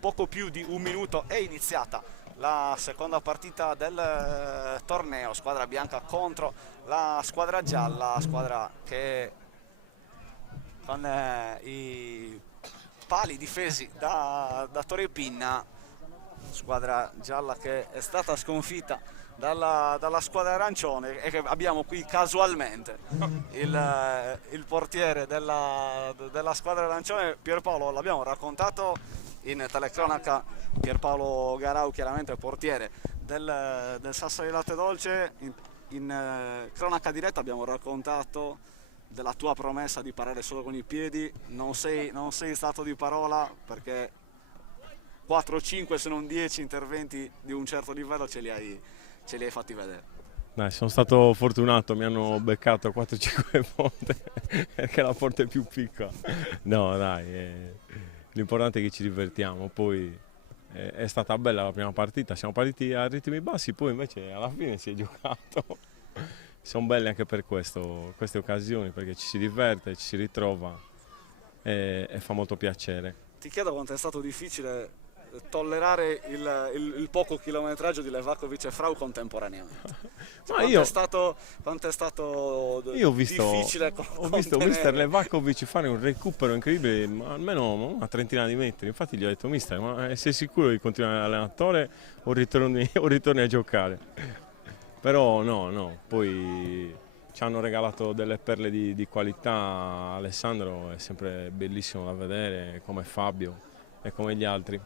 poco più di un minuto è iniziata la seconda partita del torneo, squadra bianca contro la squadra gialla, squadra che con i pali difesi da Torre Pinna, squadra gialla che è stata sconfitta dalla squadra arancione, e che abbiamo qui casualmente il portiere della squadra arancione, Pierpaolo. L'abbiamo raccontato in telecronaca, Pierpaolo Garau, chiaramente portiere del Sassari Latte Dolce. In cronaca diretta abbiamo raccontato della tua promessa di parare solo con i piedi. Non sei stato di parola, perché 4, 5 se non 10 interventi di un certo livello ce li hai fatti vedere. Dai, sono stato fortunato, mi hanno beccato 4-5 volte perché la porta è più piccola. No dai, l'importante è che ci divertiamo. Poi è stata bella la prima partita, siamo partiti a ritmi bassi, poi invece alla fine si è giocato. Sono belle anche per questo, queste occasioni, perché ci si diverte, ci si ritrova e fa molto piacere. Ti chiedo quanto è stato difficile tollerare il poco chilometraggio di Levakovic e Frau contemporaneamente. Quanto è stato difficile ho visto mister Levakovic fare un recupero incredibile, ma almeno una trentina di metri. Infatti gli ho detto: mister, ma sei sicuro di continuare allenatore o ritorni a giocare? Però no, poi ci hanno regalato delle perle di qualità. Alessandro è sempre bellissimo da vedere, come Fabio e come gli altri.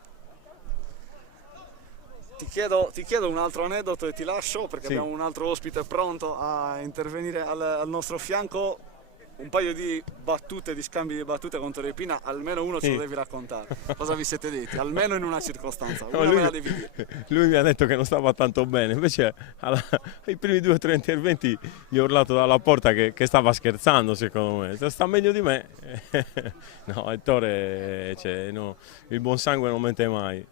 Ti chiedo un altro aneddoto e ti lascio, perché sì, abbiamo un altro ospite pronto a intervenire al nostro fianco. Un paio di battute, di scambi di battute con Torre Pinna, almeno uno ce lo devi raccontare. Cosa vi siete detti? Almeno in una circostanza, una me la devi dire. Lui mi ha detto che non stava tanto bene, invece ai primi 2 o 3 interventi gli ho urlato dalla porta che stava scherzando, secondo me. Sta meglio di me. No, Ettore, no, il buon sangue non mente mai,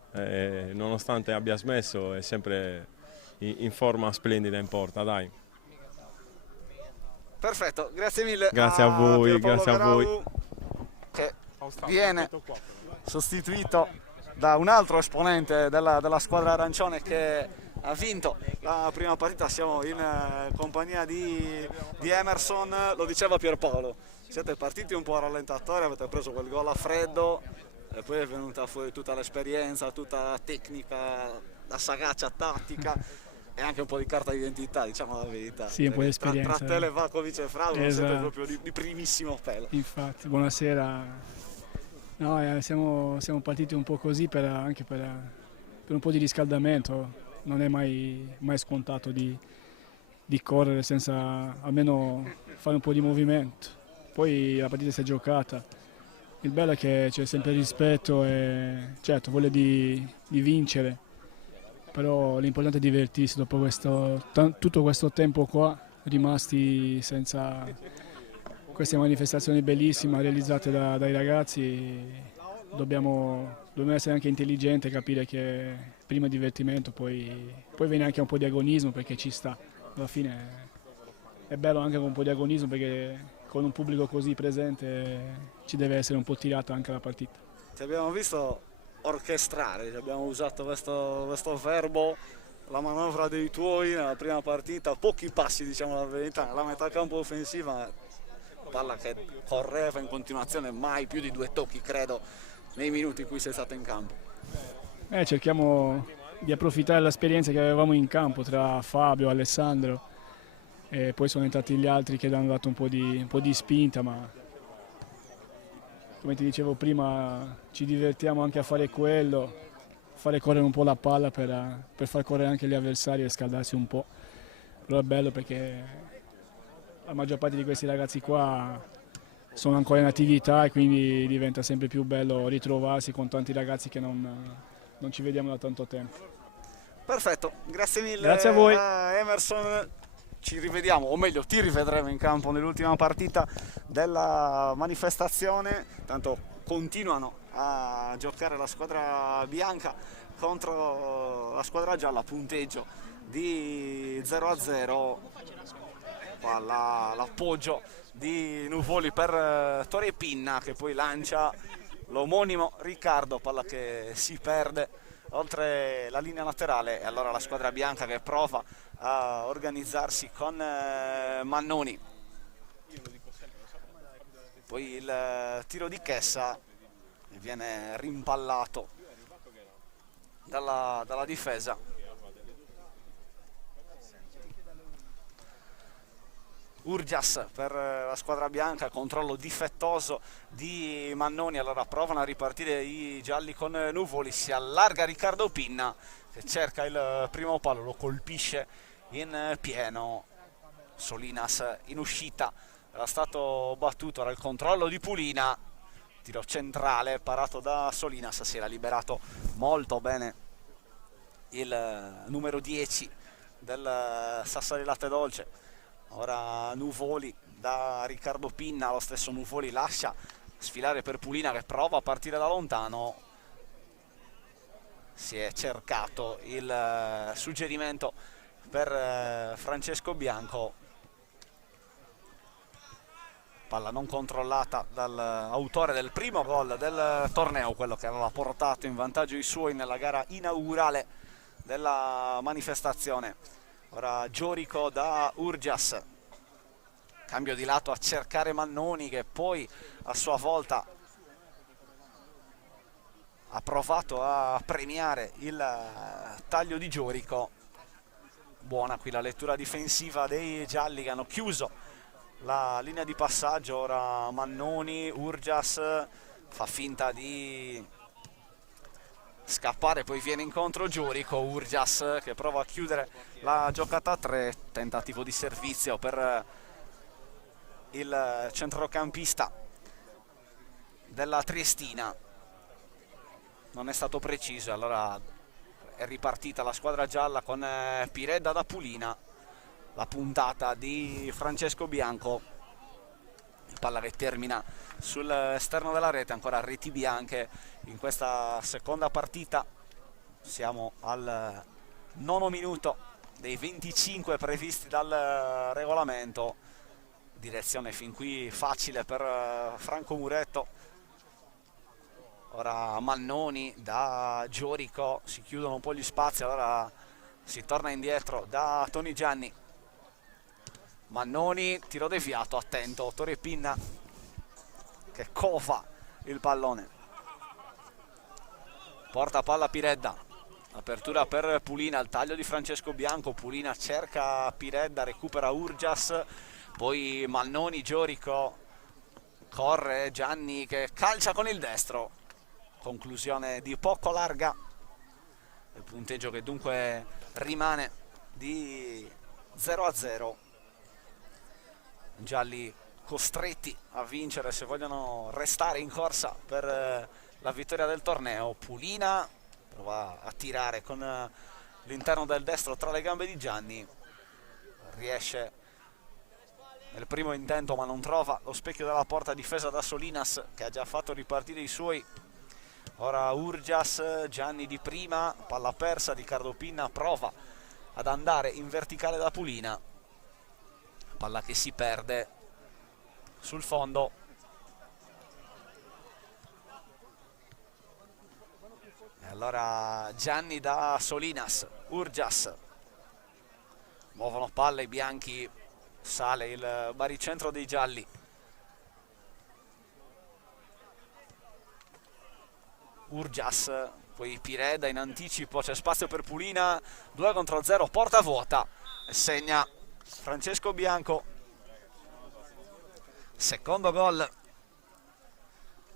nonostante abbia smesso è sempre in forma splendida in porta, dai. Perfetto, grazie mille. Grazie a voi, grazie a voi. Che viene sostituito da un altro esponente della squadra arancione che ha vinto la prima partita. Siamo in compagnia di Emerson. Lo diceva Pierpaolo, siete partiti un po' a rallentatore, avete preso quel gol a freddo e poi è venuta fuori tutta l'esperienza, tutta la tecnica, la sagacia tattica e anche un po' di carta d'identità, diciamo la verità. Sì, un po' di esperienza. Tra te, Levakovic e Frau, esatto, siete proprio di primissimo pelo. Infatti, buonasera. No, siamo partiti un po' così anche per un po' di riscaldamento. Non è mai scontato di correre senza almeno fare un po' di movimento. Poi la partita si è giocata. Il bello è che c'è sempre rispetto e certo voglia di vincere. Però l'importante è divertirsi dopo tutto questo tempo qua, rimasti senza queste manifestazioni bellissime realizzate dai ragazzi. Dobbiamo essere anche intelligenti e capire che prima è divertimento, poi viene anche un po' di agonismo, perché ci sta. Alla fine è bello anche con un po' di agonismo, perché con un pubblico così presente ci deve essere un po' tirato anche la partita. Ti abbiamo visto orchestrare, abbiamo usato questo verbo la manovra dei tuoi nella prima partita, pochi passi diciamo la verità, nella metà campo offensiva, palla che correva in continuazione, mai più di 2 tocchi credo nei minuti in cui sei stato in campo. Cerchiamo di approfittare dell'esperienza che avevamo in campo tra Fabio, Alessandro, e poi sono entrati gli altri che hanno dato un po' di spinta, ma come ti dicevo prima ci divertiamo anche a fare quello, fare correre un po' la palla per far correre anche gli avversari e scaldarsi un po'. Però è bello perché la maggior parte di questi ragazzi qua sono ancora in attività e quindi diventa sempre più bello ritrovarsi con tanti ragazzi che non ci vediamo da tanto tempo. Perfetto, grazie mille. Grazie a voi. Emerson. Ci rivediamo, o meglio ti rivedremo in campo nell'ultima partita della manifestazione. Tanto continuano a giocare la squadra bianca contro la squadra gialla, punteggio di 0-0. Qua l'appoggio di Nuvoli per Torre Pinna, che poi lancia l'omonimo Riccardo, palla che si perde oltre la linea laterale, e allora la squadra bianca che prova a organizzarsi con Mannoni. Poi il tiro di Chessa viene rimpallato dalla difesa. Urgias per la squadra bianca, controllo difettoso di Mannoni, allora provano a ripartire i gialli con Nuvoli, si allarga Riccardo Pinna che cerca il primo palo, lo colpisce in pieno. Solinas in uscita, era stato battuto, era il controllo di Pulina, tiro centrale parato da Solinas, si era liberato molto bene il numero 10 del Sassari Latte Dolce. Ora Nuvoli da Riccardo Pinna, lo stesso Nuvoli lascia sfilare per Pulina che prova a partire da lontano, si è cercato il suggerimento per Francesco Bianco, palla non controllata dall'autore del primo gol del torneo, quello che aveva portato in vantaggio i suoi nella gara inaugurale della manifestazione. Ora Giorico da Urgias, cambio di lato a cercare Mannoni, che poi a sua volta ha provato a premiare il taglio di Giorico. Buona qui la lettura difensiva dei gialli che hanno chiuso la linea di passaggio. Ora Mannoni, Urgias fa finta di scappare, poi viene incontro Giorico, Urgias che prova a chiudere la giocata a 3, tentativo di servizio per il centrocampista della Triestina, non è stato preciso, allora è ripartita la squadra gialla con Piredda da Pulina, la puntata di Francesco Bianco, palla che termina sull'esterno della rete, ancora reti bianche in questa seconda partita. Siamo al 9° minuto dei 25 previsti dal regolamento, direzione fin qui facile per Franco Muretto. Ora Mannoni da Giorico, si chiudono un po' gli spazi, allora si torna indietro da Toni Gianni. Mannoni, tiro deviato, attento Torre Pinna che cova il pallone, porta palla Piredda, apertura per Pulina, il taglio di Francesco Bianco, Pulina cerca Piredda, recupera Urgias, poi Mannoni, Giorico, corre Gianni che calcia con il destro, conclusione di poco larga, il punteggio che dunque rimane di 0-0. Gialli costretti a vincere se vogliono restare in corsa per la vittoria del torneo. Pulina prova a tirare con l'interno del destro tra le gambe di Gianni, riesce nel primo intento ma non trova lo specchio della porta, difesa da Solinas che ha già fatto ripartire i suoi. Ora Urgias, Gianni di prima, palla persa, Riccardo Pinna prova ad andare in verticale da Pulina, palla che si perde sul fondo. E Allora Gianni da Solinas, Urgias, muovono palle i bianchi, sale il baricentro dei gialli. Urgias, poi Pireda in anticipo, c'è spazio per Pulina, 2 contro 0, porta vuota e segna Francesco Bianco. Secondo gol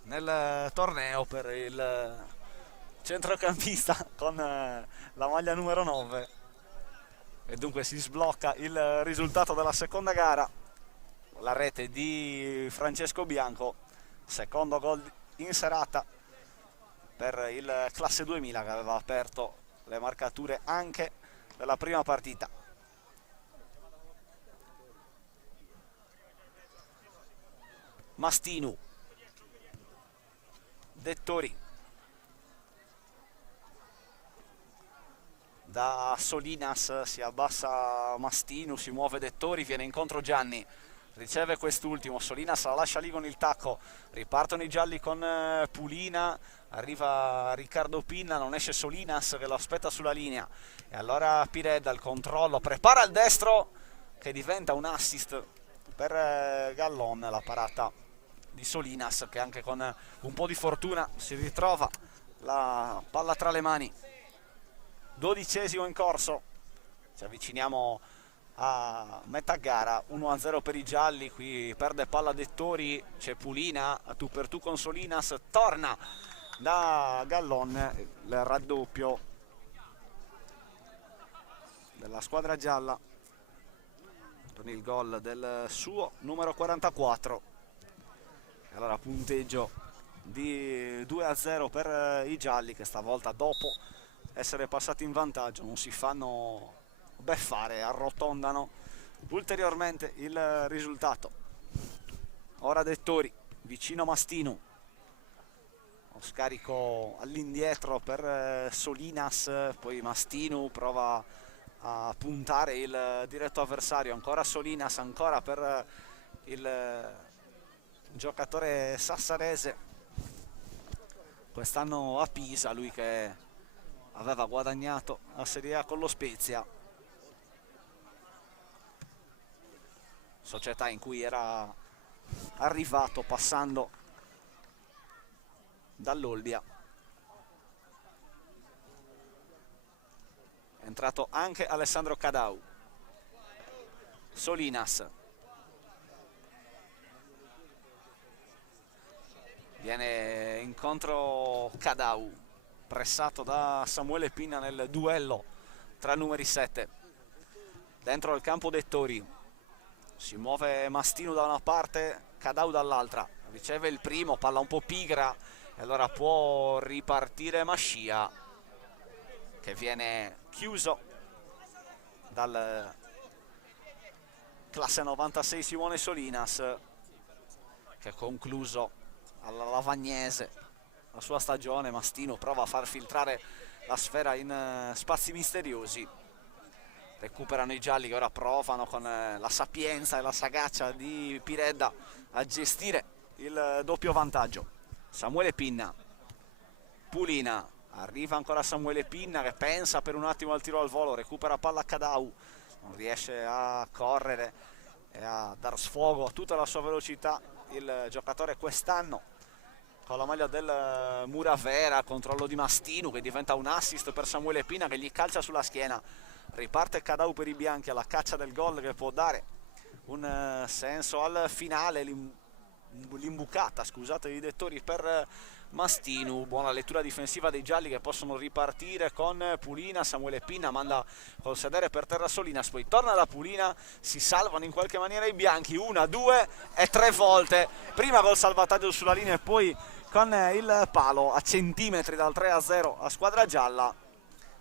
nel torneo per il centrocampista con la maglia numero 9, e dunque si sblocca il risultato della seconda gara, la rete di Francesco Bianco, secondo gol in serata per il classe 2000 che aveva aperto le marcature anche della prima partita. Mastinu, Dettori, da Solinas si abbassa Mastinu, si muove Dettori, viene incontro Gianni, riceve quest'ultimo, Solinas la lascia lì con il tacco, ripartono i gialli con Pulina, arriva Riccardo Pinna, non esce Solinas che lo aspetta sulla linea, e allora Pireda il controllo, prepara il destro che diventa un assist per Gallon, la parata di Solinas che anche con un po' di fortuna si ritrova la palla tra le mani. 12° in corso, ci avviciniamo a metà gara, 1-0 per i gialli, qui perde palla Dettori, c'è Pulina, a tu per tu con Solinas, torna da Gallon, il raddoppio della squadra gialla con il gol del suo numero 44. E allora punteggio di 2-0 per i gialli, che stavolta dopo essere passati in vantaggio non si fanno beffare, arrotondano ulteriormente il risultato. Ora Dettori vicino Mastinu, scarico all'indietro per Solinas, poi Mastinu prova a puntare il diretto avversario, ancora Solinas, ancora per il giocatore sassarese, quest'anno a Pisa, lui che aveva guadagnato la Serie A con lo Spezia, società in cui era arrivato passando dall'Olbia. È entrato anche Alessandro Cadau. Solinas viene incontro Cadau, pressato da Samuele Pinna nel duello tra numeri 7. Dentro il campo Dettori, si muove Mastino da una parte, Cadau dall'altra, riceve il primo, palla un po' pigra, e allora può ripartire Mascia, che viene chiuso dal classe 96 Simone Solinas, che ha concluso alla Lavagnese la sua stagione. Mastino prova a far filtrare la sfera in spazi misteriosi, recuperano i gialli che ora provano con la sapienza e la sagacia di Pireda a gestire il doppio vantaggio. Samuele Pinna, Pulina, arriva ancora Samuele Pinna che pensa per un attimo al tiro al volo, recupera palla a Cadau, non riesce a correre e a dar sfogo a tutta la sua velocità il giocatore quest'anno con la maglia del Muravera. Controllo di Mastino che diventa un assist per Samuele Pinna, che gli calcia sulla schiena. Riparte Cadau per i bianchi alla caccia del gol che può dare un senso al finale, l'imbucata, scusate, di Dettori per Mastino. Buona lettura difensiva dei gialli che possono ripartire con Pulina. Samuele Pinna manda col sedere per terra Solinas, poi torna da Pulina, si salvano in qualche maniera i bianchi 1, 2 e 3 volte, prima col salvataggio sulla linea e poi con il palo a centimetri dal 3-0 a squadra gialla.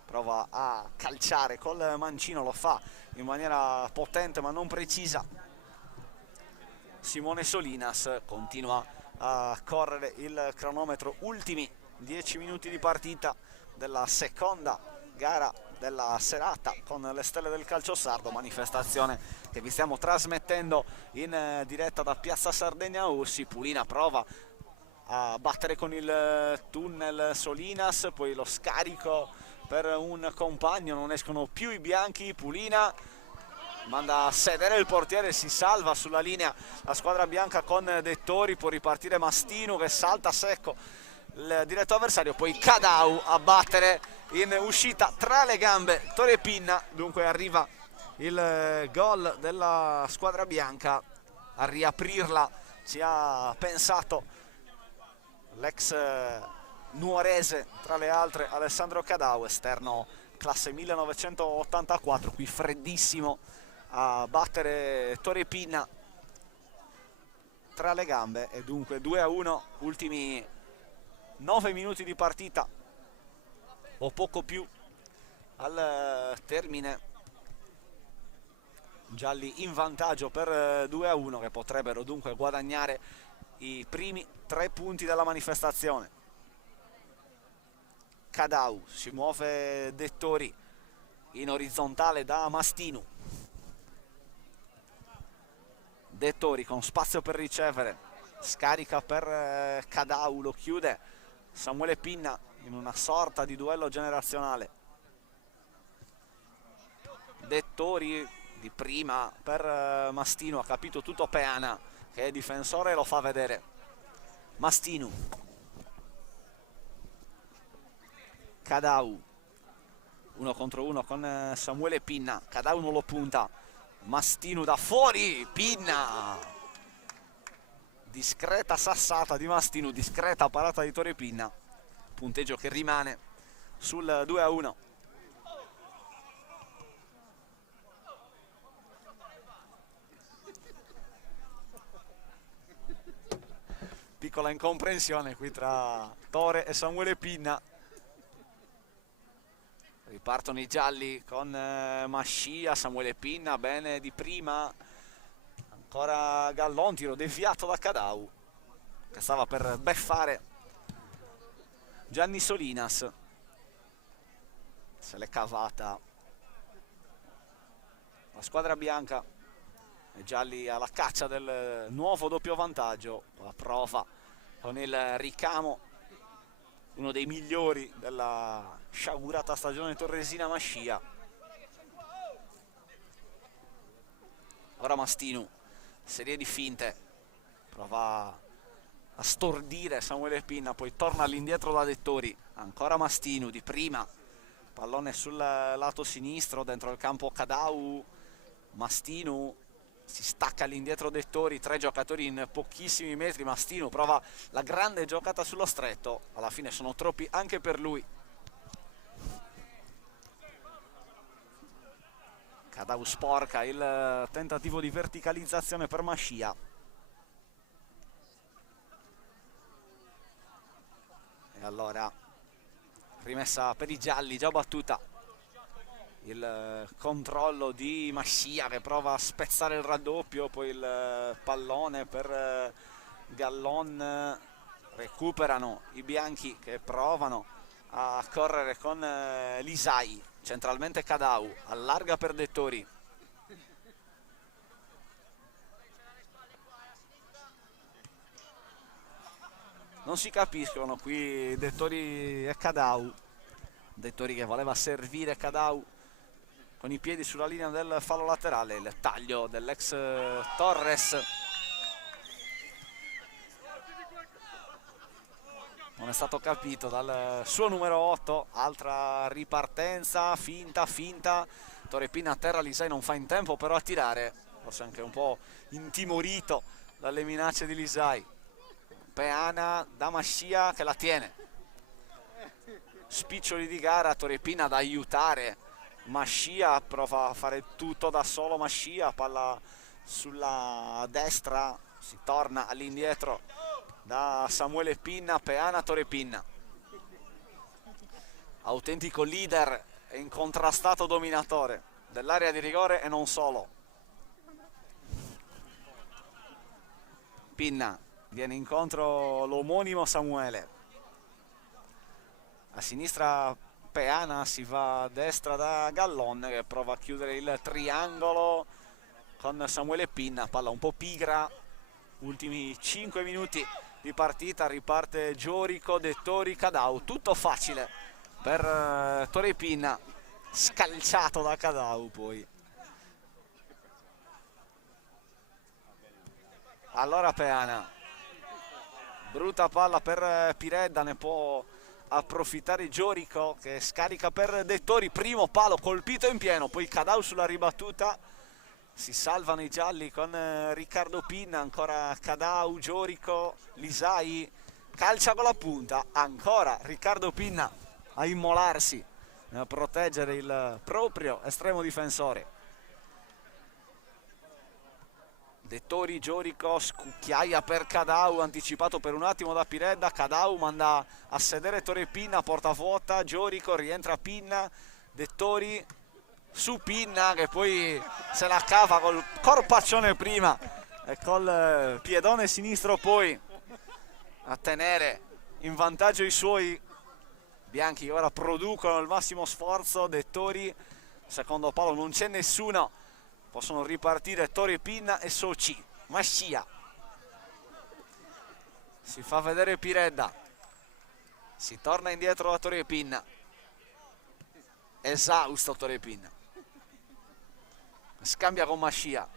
Prova a calciare col mancino, lo fa in maniera potente ma non precisa Simone Solinas. Continua a correre il cronometro, ultimi 10 minuti di partita della seconda gara della serata con le stelle del calcio sardo, manifestazione che vi stiamo trasmettendo in diretta da Piazza Sardegna Orsi. Pulina prova a battere con il tunnel Solinas, poi lo scarico per un compagno, non escono più i bianchi. Pulina manda a sedere il portiere, si salva sulla linea la squadra bianca con Dettori, può ripartire Mastinu che salta secco il diretto avversario, poi Cadau a battere in uscita tra le gambe Tore Pinna. Dunque arriva il gol della squadra bianca, a riaprirla ci ha pensato l'ex nuorese tra le altre Alessandro Cadau, esterno classe 1984, qui freddissimo a battere Tore Pinna tra le gambe. E dunque 2-1, ultimi 9 minuti di partita o poco più al termine, gialli in vantaggio per 2-1, che potrebbero dunque guadagnare i primi 3 punti della manifestazione. Cadau, si muove Dettori in orizzontale da Mastinu. Dettori con spazio per ricevere, scarica per Cadau, lo chiude Samuele Pinna in una sorta di duello generazionale. Dettori di prima per Mastinu, ha capito tutto Peana che è difensore e lo fa vedere. Mastinu, Cadau, 1 contro 1 con Samuele Pinna, Cadau non lo punta, Mastinu da fuori, Pinna, discreta sassata di Mastinu, discreta parata di Tore Pinna, punteggio che rimane sul 2-1. Piccola incomprensione qui tra Tore e Samuele Pinna. Ripartono i gialli con Mascia, Samuele Pinna, bene di prima, ancora Gallon, tiro deviato da Cadau che stava per beffare Gianni Solinas, se l'è cavata la squadra bianca. I gialli alla caccia del nuovo doppio vantaggio, la prova con il ricamo, uno dei migliori della sciagurata stagione torresina, Mascia. Ora Mastinu, serie di finte, prova a stordire Samuele Pinna, poi torna all'indietro da Dettori, ancora Mastinu di prima, pallone sul lato sinistro dentro il campo Cadau. Mastinu si stacca all'indietro Dettori, 3 giocatori in pochissimi metri. Mastinu prova la grande giocata sullo stretto, alla fine sono troppi anche per lui. Cadau sporca il tentativo di verticalizzazione per Mascia. E allora rimessa per i gialli, già battuta. Il controllo di Mascia che prova a spezzare il raddoppio, poi il pallone per Gallon, recuperano i bianchi che provano a correre con Lisai, centralmente Cadau, allarga per Dettori. Non si capiscono qui Dettori e Cadau. Dettori che voleva servire Cadau con i piedi sulla linea del fallo laterale, il taglio dell'ex Torres. Non è stato capito dal suo numero 8, altra ripartenza, finta, Tore Pinna a terra, Lisai non fa in tempo però a tirare, forse anche un po' intimorito dalle minacce di Lisai. Peana da Mascia che la tiene, spiccioli di gara, Tore Pinna da aiutare Mascia, prova a fare tutto da solo Mascia, palla sulla destra, si torna all'indietro da Samuele Pinna, Peana, Tore Pinna, autentico leader e incontrastato dominatore dell'area di rigore e non solo. Pinna viene incontro l'omonimo Samuele, a sinistra Peana, si va a destra da Gallon che prova a chiudere il triangolo con Samuele Pinna, palla un po' pigra, ultimi 5 minuti di partita. Riparte Giorico, Dettori, Cadau, tutto facile per Torre Pinna, scalciato da Cadau poi. Allora Peana, brutta palla per Piredda, ne può approfittare Giorico che scarica per Dettori, primo palo colpito in pieno, poi Cadau sulla ribattuta, si salvano i gialli con Riccardo Pinna, ancora Cadau, Giorico, Lisai, calcia con la punta, ancora Riccardo Pinna a immolarsi, a proteggere il proprio estremo difensore. Dettori, Giorico, scucchiaia per Cadau, anticipato per un attimo da Piredda, Cadau manda a sedere Torre Pinna, porta vuota, Giorico, rientra Pinna, Dettori su Pinna che poi se la cava col corpaccione prima e col piedone sinistro poi a tenere in vantaggio i suoi bianchi. Ora producono il massimo sforzo, Dettori, secondo palo non c'è nessuno, possono ripartire Torre Pinna e Soci. Mascia si fa vedere Piredda, si torna indietro da Torre Pinna, esausto Torre Pinna, scambia con Mascia,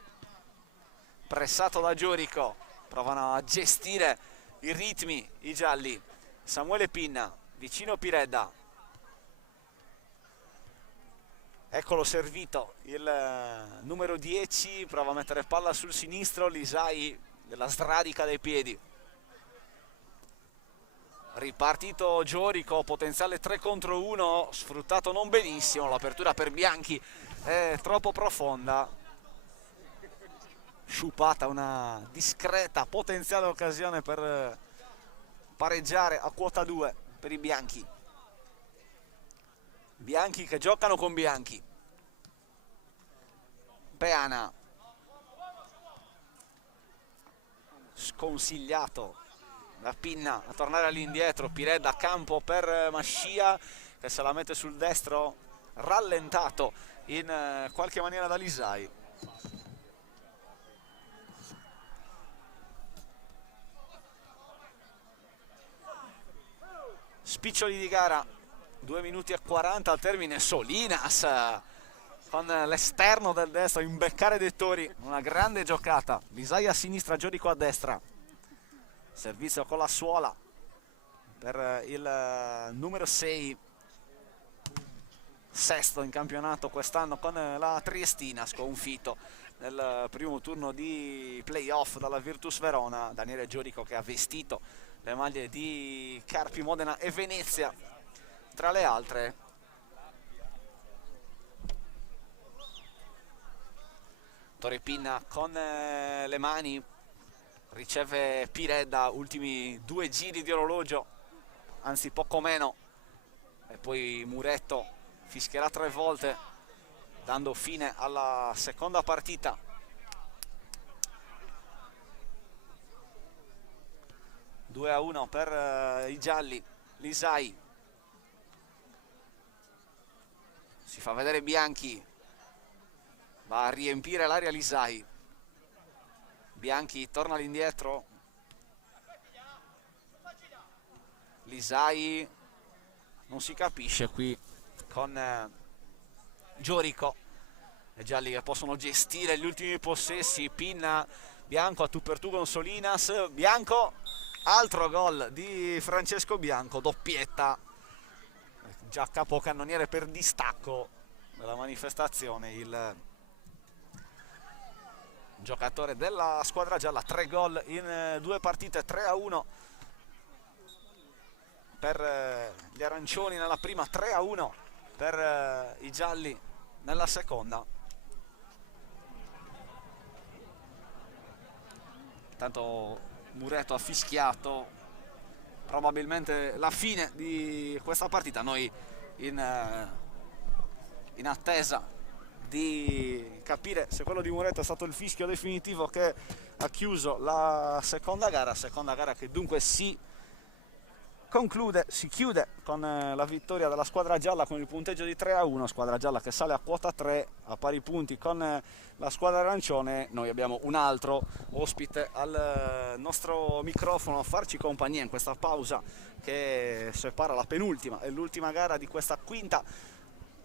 pressato da Giorico, provano a gestire i ritmi i gialli. Samuele Pinna vicino Piredda, eccolo servito il numero 10, prova a mettere palla sul sinistro, Lisai della sradica dei piedi, ripartito Giorico, potenziale 3 contro 1, sfruttato non benissimo, l'apertura per Bianchi è troppo profonda, sciupata una discreta potenziale occasione per pareggiare a quota 2 per i bianchi. Bianchi che giocano con bianchi. Peana sconsigliato da Pinna a tornare all'indietro, Piredda a campo per Mascia che se la mette sul destro, rallentato in qualche maniera da Lisai. Spiccioli di gara, 2 minuti e 40 al termine. Solinas con l'esterno del destro a imbeccare Dettori, una grande giocata. Lisai a sinistra, Giorico a destra, servizio con la suola per il numero 6, sesto in campionato quest'anno con la Triestina, sconfitto nel primo turno di playoff dalla Virtus Verona. Daniele Giorico che ha vestito le maglie di Carpi, Modena e Venezia tra le altre. Torre Pinna con le mani, riceve Piredda, ultimi 2 giri di orologio, anzi poco meno, e poi Muretto fischierà 3 volte dando fine alla seconda partita. - 2-1 per i gialli. Lisai si fa vedere Bianchi, va a riempire l'area Lisai, Bianchi torna all'indietro, Lisai non si capisce qui con Giorico, i gialli che possono gestire gli ultimi possessi. Pinna, Bianco a tu per tu con Solinas, Bianco, altro gol di Francesco Bianco, doppietta, già capocannoniere per distacco della manifestazione il giocatore della squadra gialla. 3 gol in 2 partite, 3-1 per gli arancioni nella prima, 3-1 per i gialli nella seconda. Intanto Muretto ha fischiato probabilmente la fine di questa partita. Noi in attesa di capire se quello di Muretto è stato il fischio definitivo che ha chiuso la seconda gara che dunque si si chiude con la vittoria della squadra gialla con il punteggio di 3-1, squadra gialla che sale a quota 3 a pari punti con la squadra arancione. Noi abbiamo un altro ospite al nostro microfono a farci compagnia in questa pausa che separa la penultima e l'ultima gara di questa quinta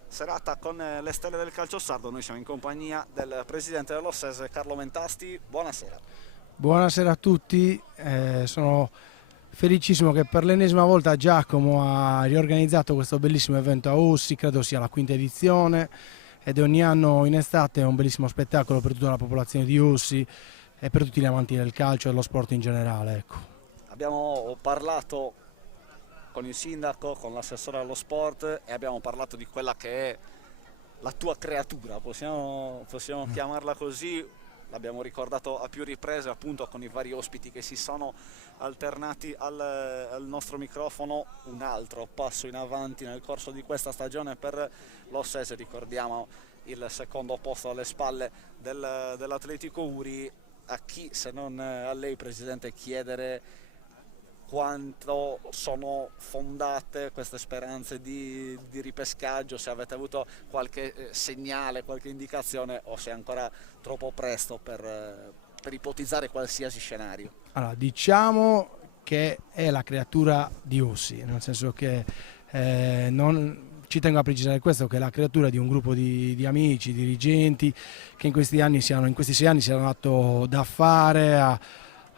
serata con le stelle del calcio sardo. Noi siamo in compagnia del presidente dell'Ossese, Carlo Mentasti. Buonasera. Buonasera a tutti, sono felicissimo che per l'ennesima volta Giacomo ha riorganizzato questo bellissimo evento a Ossi, credo sia la quinta edizione, ed ogni anno in estate è un bellissimo spettacolo per tutta la popolazione di Ossi e per tutti gli amanti del calcio e dello sport in generale. Ecco. Abbiamo parlato con il sindaco, con l'assessore allo sport e abbiamo parlato di quella che è la tua creatura, possiamo chiamarla così. L'abbiamo ricordato a più riprese appunto con i vari ospiti che si sono alternati al nostro microfono. Un altro passo in avanti nel corso di questa stagione per l'Ossese, ricordiamo il secondo posto alle spalle dell'Atletico Uri. A chi se non a lei, Presidente, chiedere quanto sono fondate queste speranze di ripescaggio, se avete avuto qualche segnale, qualche indicazione o se è ancora troppo presto per ipotizzare qualsiasi scenario. Allora, diciamo che è la creatura di Ossi, nel senso che ci tengo a precisare questo, che è la creatura di un gruppo di amici, dirigenti che in questi 6 anni si hanno dato da fare,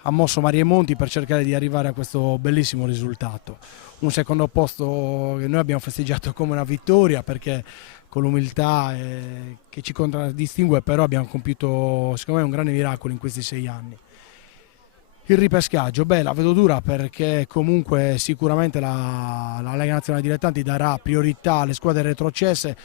ha mosso mari e monti per cercare di arrivare a questo bellissimo risultato. Un secondo posto che noi abbiamo festeggiato come una vittoria, perché con l'umiltà che ci contraddistingue però abbiamo compiuto secondo me un grande miracolo in questi 6 anni. Il ripescaggio, la vedo dura, perché comunque sicuramente la Lega Nazionale Dilettanti darà priorità alle squadre retrocesse,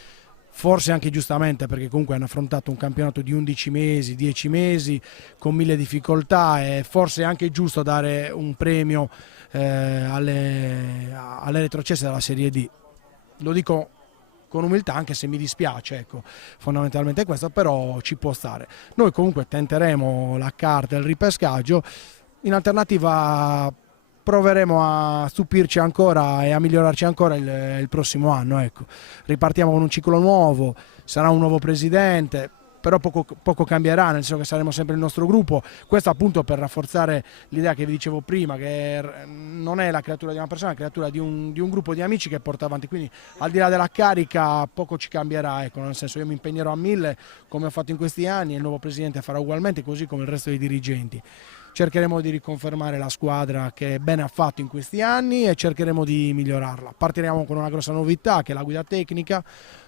forse anche giustamente, perché comunque hanno affrontato un campionato di 11 mesi, 10 mesi, con 1000 difficoltà, e forse è anche giusto dare un premio alle retrocesse della Serie D. Lo dico con umiltà, anche se mi dispiace, ecco, fondamentalmente questo, però ci può stare. Noi comunque tenteremo la carta del ripescaggio, in alternativa proveremo a stupirci ancora e a migliorarci ancora il prossimo anno. Ecco. Ripartiamo con un ciclo nuovo, sarà un nuovo presidente, però poco cambierà, nel senso che saremo sempre il nostro gruppo. Questo appunto per rafforzare l'idea che vi dicevo prima, che non è la creatura di una persona, è la creatura di un gruppo di amici che porta avanti. Quindi al di là della carica poco ci cambierà, ecco, nel senso io mi impegnerò a 1000 come ho fatto in questi anni e il nuovo presidente farà ugualmente, così come il resto dei dirigenti. Cercheremo di riconfermare la squadra che bene ha fatto in questi anni e cercheremo di migliorarla. Partiremo con una grossa novità, che è la guida tecnica.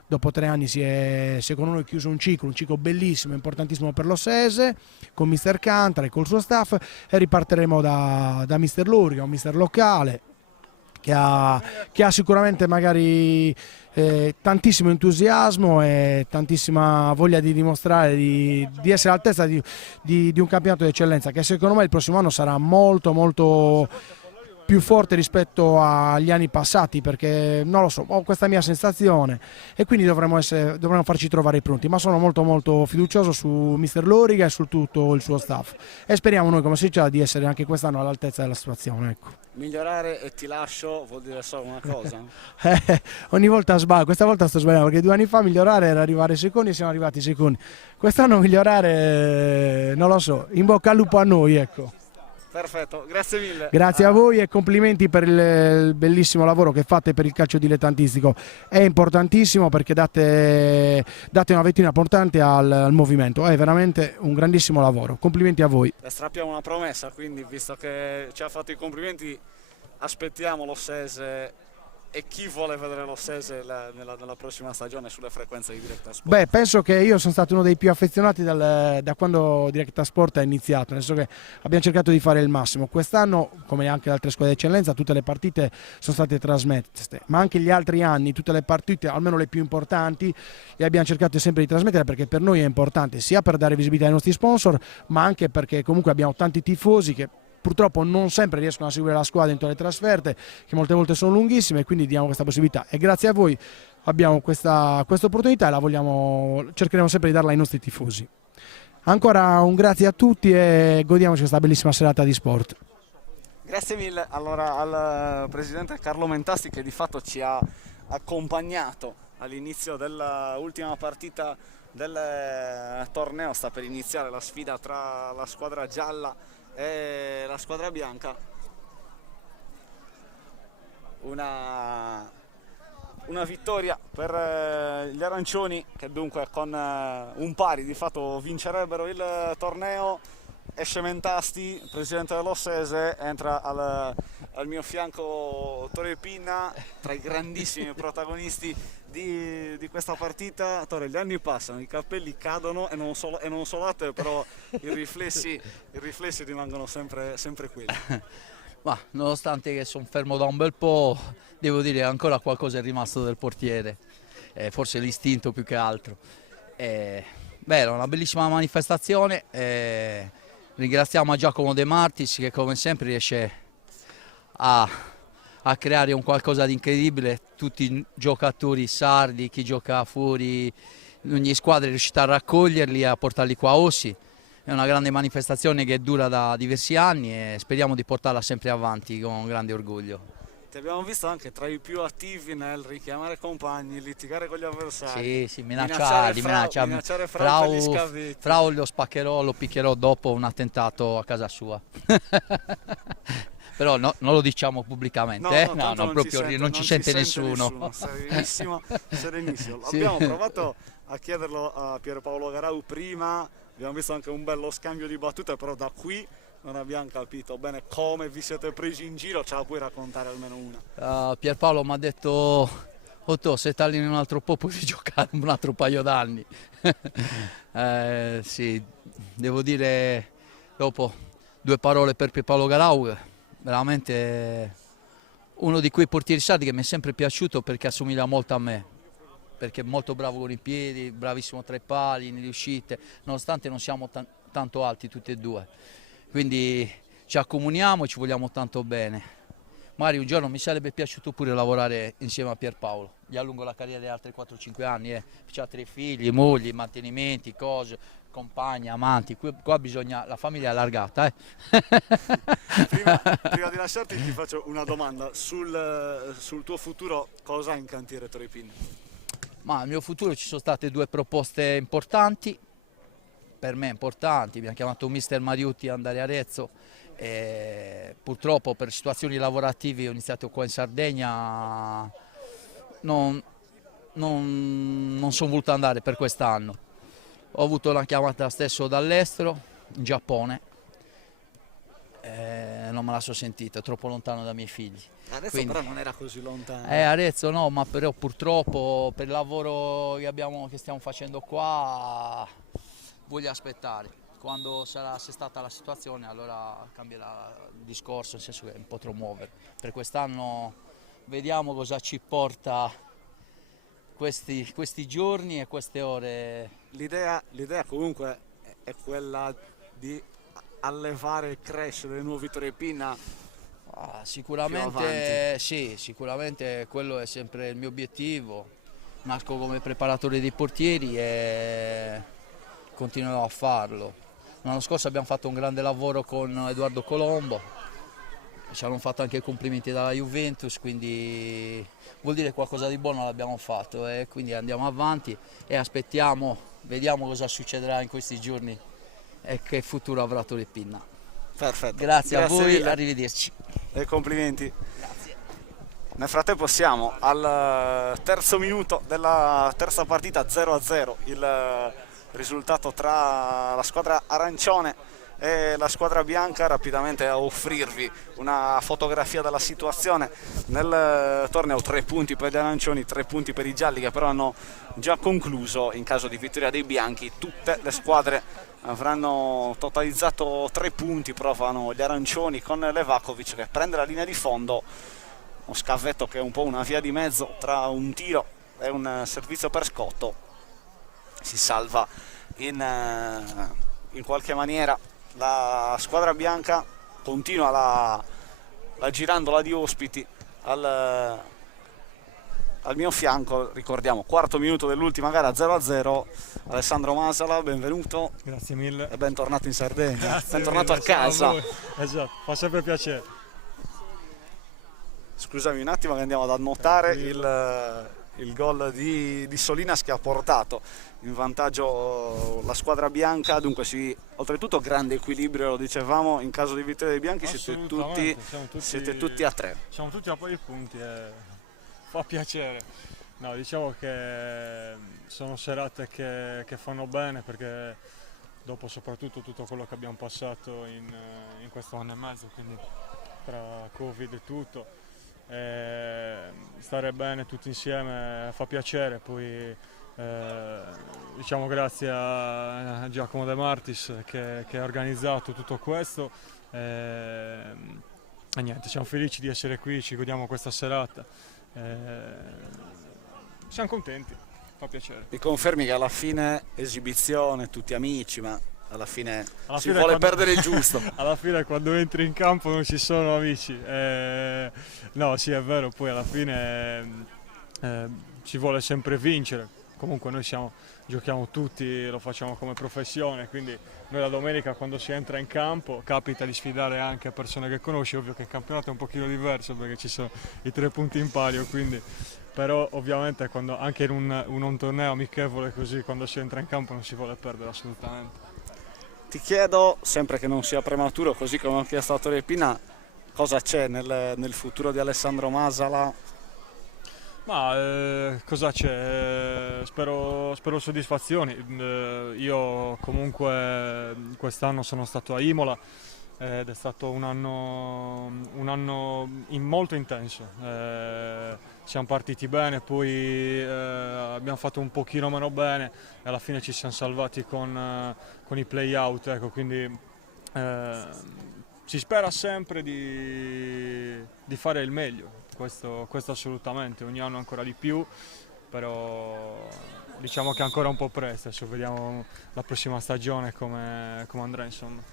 Dopo 3 anni si è secondo noi chiuso un ciclo bellissimo, importantissimo per l'Ossese, con mister Cantara e col suo staff, e ripartiremo da mister Luriga, un mister locale che ha sicuramente magari tantissimo entusiasmo e tantissima voglia di dimostrare di essere all'altezza di un campionato di eccellenza, che secondo me il prossimo anno sarà molto molto più forte rispetto agli anni passati, perché non lo so, ho questa mia sensazione e quindi dovremmo farci trovare pronti, ma sono molto molto fiducioso su mister Loriga e su tutto il suo staff e speriamo noi come società di essere anche quest'anno all'altezza della situazione. Ecco. Migliorare e ti lascio vuol dire solo una cosa? Ogni volta sbaglio, questa volta sto sbagliando, perché 2 anni fa migliorare era arrivare secondi e siamo arrivati secondi. Quest'anno migliorare non lo so, in bocca al lupo a noi, ecco. Perfetto, grazie mille. Grazie a voi e complimenti per il bellissimo lavoro che fate per il calcio dilettantistico. È importantissimo perché date una vetrina importante al movimento. È veramente un grandissimo lavoro. Complimenti a voi. Le strappiamo una promessa, quindi visto che ci ha fatto i complimenti, aspettiamo l'Ossese e chi vuole vedere l'Ossese nella prossima stagione sulle frequenze di Directa Sport? Beh, penso che io sono stato uno dei più affezionati da quando Directa Sport è iniziato, nel senso che abbiamo cercato di fare il massimo. Quest'anno, come anche le altre squadre di eccellenza, tutte le partite sono state trasmesse, ma anche gli altri anni, tutte le partite, almeno le più importanti, le abbiamo cercato sempre di trasmettere, perché per noi è importante, sia per dare visibilità ai nostri sponsor, ma anche perché comunque abbiamo tanti tifosi che purtroppo non sempre riescono a seguire la squadra in tutte le trasferte, che molte volte sono lunghissime, e quindi diamo questa possibilità e grazie a voi abbiamo questa opportunità e cercheremo sempre di darla ai nostri tifosi. Ancora un grazie a tutti e godiamoci questa bellissima serata di sport. Grazie mille allora al presidente Carlo Mentasti, che di fatto ci ha accompagnato all'inizio dell'ultima partita del torneo. Sta per iniziare la sfida tra la squadra gialla e la squadra bianca. Una vittoria per gli arancioni, che dunque con un pari di fatto vincerebbero il torneo. Esce Mentasti, presidente dell'Ossese, entra al mio fianco Tore Pinna, tra i grandissimi protagonisti di questa partita. Tore, gli anni passano, i cappelli cadono e non solo a te, però i riflessi rimangono sempre quelli. Ma nonostante che sono fermo da un bel po', devo dire che ancora qualcosa è rimasto del portiere, forse l'istinto più che altro. Era una bellissima manifestazione. Ringraziamo a Giacomo De Martis, che come sempre riesce a creare un qualcosa di incredibile. Tutti i giocatori sardi, chi gioca fuori, ogni squadra è riuscita a raccoglierli e a portarli qua a Ossi. È una grande manifestazione che dura da diversi anni e speriamo di portarla sempre avanti con grande orgoglio. Ti abbiamo visto anche tra i più attivi nel richiamare compagni, litigare con gli avversari. Sì, minacciare Frau per gli scavetti. Frau lo picchierò dopo un attentato a casa sua. Però no, non lo diciamo pubblicamente, non ci sente nessuno. Serenissimo. Sì. Abbiamo provato a chiederlo a Pierpaolo Garau prima, abbiamo visto anche un bello scambio di battute, però da qui non abbiamo capito bene come vi siete presi in giro. Ce la puoi raccontare almeno una? Pierpaolo mi ha detto: Otto, se ti alleni un altro po' puoi giocare un altro paio d'anni. Sì, devo dire, dopo 2 parole per Pierpaolo Garau, veramente uno di quei portieri sardi che mi è sempre piaciuto, perché assomiglia molto a me, perché è molto bravo con i piedi, bravissimo tra i pali, nelle uscite, nonostante non siamo tanto alti tutti e due. Quindi ci accomuniamo e ci vogliamo tanto bene. Magari un giorno mi sarebbe piaciuto pure lavorare insieme a Pierpaolo. Gli allungo la carriera di altri 4-5 anni. C'ha 3 figli, mogli, mantenimenti, cose, compagni, amanti. Qua bisogna, la famiglia è allargata. Prima di lasciarti ti faccio una domanda. Sul tuo futuro cosa hai in cantiere, Tore Pinna? Ma nel mio futuro ci sono state 2 proposte importanti. Per me importanti, mi ha chiamato mister Mariutti ad andare a Arezzo e purtroppo per situazioni lavorative ho iniziato qua in Sardegna, non sono voluto andare per quest'anno. Ho avuto una chiamata stesso dall'estero, in Giappone, non me la so sentita, è troppo lontano dai miei figli. Arezzo però non era così lontano. Arezzo no, ma però purtroppo per il lavoro che stiamo facendo qua voglio aspettare. Quando sarà assestata la situazione allora cambierà il discorso, nel senso che mi potrò muovere. Per quest'anno vediamo cosa ci porta questi giorni e queste ore. L'idea comunque è quella di allevare e crescere nuovi Tore Pinna. Sicuramente sì, sicuramente quello è sempre il mio obiettivo. Nasco come preparatore dei portieri e continuerò a farlo. L'anno scorso abbiamo fatto un grande lavoro con Edoardo Colombo, ci hanno fatto anche i complimenti dalla Juventus, quindi vuol dire qualcosa di buono l'abbiamo fatto e quindi andiamo avanti e aspettiamo, vediamo cosa succederà in questi giorni e che futuro avrà Tore Pinna. Perfetto. Grazie a voi, mille. arrivederci. E complimenti. Grazie. Nel frattempo siamo al terzo minuto della terza partita, 0-0 il risultato tra la squadra arancione e la squadra bianca. Rapidamente a offrirvi una fotografia della situazione nel torneo: 3 punti per gli arancioni, 3 punti per i gialli, che però hanno già concluso. In caso di vittoria dei bianchi tutte le squadre avranno totalizzato 3 punti, provano gli arancioni con Levakovic che prende la linea di fondo, uno scavetto che è un po' una via di mezzo tra un tiro e un servizio per scotto. Si salva in qualche maniera la squadra bianca, continua la girandola di ospiti al mio fianco. Ricordiamo, quarto minuto dell'ultima gara, 0-0. Alessandro Masala, benvenuto. Grazie mille. E bentornato in Sardegna. Grazie bentornato mille, a casa. Esatto, fa sempre piacere. Scusami un attimo che andiamo ad annotare il gol di Solinas che ha portato in vantaggio la squadra bianca. Dunque oltretutto grande equilibrio, lo dicevamo, in caso di vittoria dei bianchi siete tutti a 3. Siamo tutti a pari punti e fa piacere. No, diciamo che sono serate che fanno bene, perché dopo soprattutto tutto quello che abbiamo passato in questo anno e mezzo, quindi tra Covid e tutto, stare bene tutti insieme fa piacere. Poi diciamo grazie a Giacomo De Martis che ha organizzato tutto questo, e niente, siamo felici di essere qui, ci godiamo questa serata, siamo contenti, fa piacere. Mi confermi che alla fine esibizione, tutti amici, ma alla fine si vuole quando... perdere il giusto. Alla fine quando entri in campo non ci sono amici, no, sì, è vero, poi alla fine ci vuole sempre vincere. Comunque noi giochiamo tutti, lo facciamo come professione, quindi noi la domenica quando si entra in campo capita di sfidare anche persone che conosci. Ovvio che il campionato è un pochino diverso perché ci sono i 3 punti in palio, quindi, però ovviamente anche in un torneo amichevole così, quando si entra in campo non si vuole perdere assolutamente. Ti chiedo, sempre che non sia prematuro, così come ho chiesto a Torre Pina, cosa c'è nel futuro di Alessandro Masala? Ma cosa c'è? Spero soddisfazioni. Io comunque quest'anno sono stato a Imola ed è stato un anno molto intenso. Siamo partiti bene, poi abbiamo fatto un pochino meno bene e alla fine ci siamo salvati con i play-out, ecco, quindi si spera sempre di fare il meglio. Questo assolutamente, ogni anno ancora di più, però diciamo che è ancora un po' presto, adesso vediamo la prossima stagione come andrà, insomma.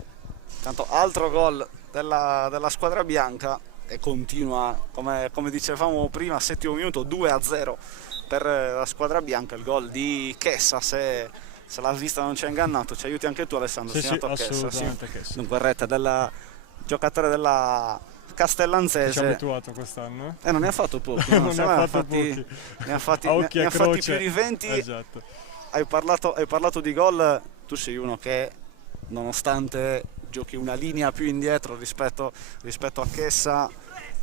Tanto altro gol della squadra bianca e continua, come dicevamo prima, 7° minuto, 2-0 per la squadra bianca, il gol di Chessa, se la vista non ci ha ingannato. Ci aiuti anche tu, Alessandro? Sì, assolutamente Chessa. Dunque rete del giocatore della Castellanzese. Ci ha abituato quest'anno. Non ne ha fatto pochi, no? Ne ha fatti più di 20. Esatto. Hai parlato di gol, tu sei uno che nonostante giochi una linea più indietro rispetto a Chessa,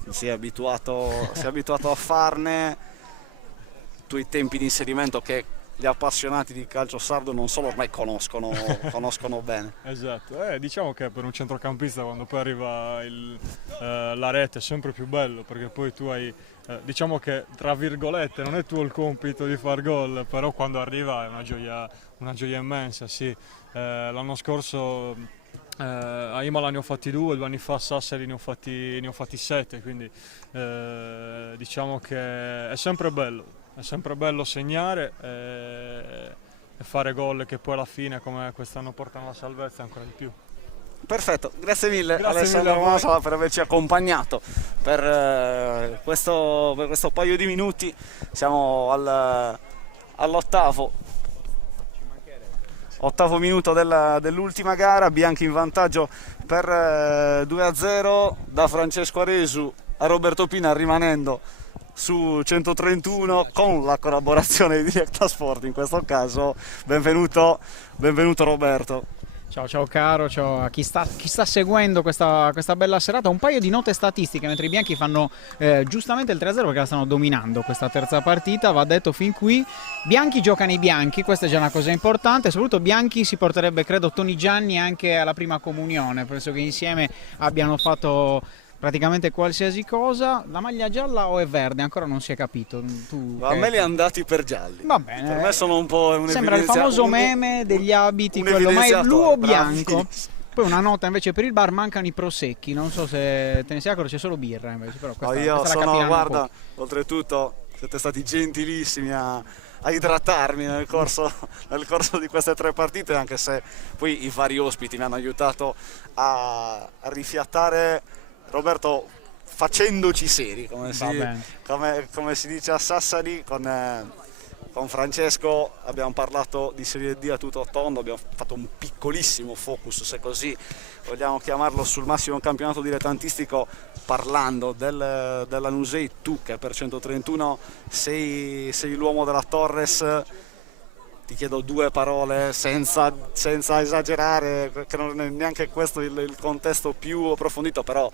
si è abituato a farne. Tu i tempi di inserimento che gli appassionati di calcio sardo non solo ormai conoscono bene. Esatto, diciamo che per un centrocampista quando poi arriva la rete è sempre più bello, perché poi tu hai, diciamo che tra virgolette non è tuo il compito di far gol, però quando arriva è una gioia immensa, sì. L'anno scorso a Imola ne ho fatti 2, 2 anni fa a Sassari ne ho fatti 7, quindi diciamo che è sempre bello segnare e fare gol che poi alla fine, come quest'anno, portano la salvezza ancora di più. Perfetto, grazie mille Alessandro Masala per averci accompagnato per questo paio di minuti. Siamo all'ottavo minuto dell'ultima gara, bianchi in vantaggio per 2-0 da Francesco Aresu a Roberto Pina, rimanendo su 131 con la collaborazione di Directa Sport in questo caso. Benvenuto Roberto. Ciao caro, ciao a chi sta seguendo questa bella serata. Un paio di note statistiche, mentre i bianchi fanno giustamente il 3-0 perché la stanno dominando questa terza partita, va detto fin qui. Bianchi giocano i bianchi, questa è già una cosa importante, soprattutto bianchi si porterebbe credo Toni Gianni anche alla prima comunione, penso che insieme abbiano fatto praticamente qualsiasi cosa. La maglia gialla o è verde? Ancora non si è capito. A me li hanno dati per gialli. Va bene. Per me sono un po' sembra il famoso meme degli abiti, quello ma è blu o bianco. Poi una nota invece per il bar, mancano i prosecchi, non so se te ne sei accorto, c'è solo birra invece, però guarda, oltretutto siete stati gentilissimi a idratarmi nel corso di queste 3 partite, anche se poi i vari ospiti mi hanno aiutato a rifiattare, Roberto, facendoci seri, come si dice a Sassari, con Con Francesco abbiamo parlato di Serie D a tutto tondo, abbiamo fatto un piccolissimo focus, se così vogliamo chiamarlo, sul massimo campionato dilettantistico, parlando della Lanusei. Tu che per 131 sei l'uomo della Torres, ti chiedo due parole senza esagerare, che non è neanche questo il contesto più approfondito, però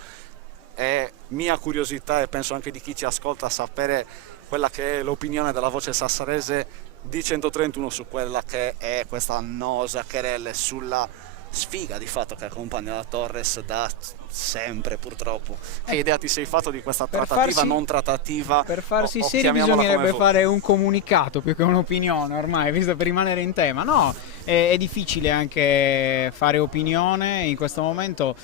è mia curiosità e penso anche di chi ci ascolta sapere quella che è l'opinione della voce sassarese di 131 su quella che è questa annosa querelle sulla sfiga di fatto che accompagna la Torres da sempre, purtroppo. Che idea ti sei fatto di questa trattativa, non trattativa? Per farsi o seri chiamiamola bisognerebbe come fare un comunicato più che un'opinione ormai, visto, per rimanere in tema. No, è difficile anche fare opinione in questo momento,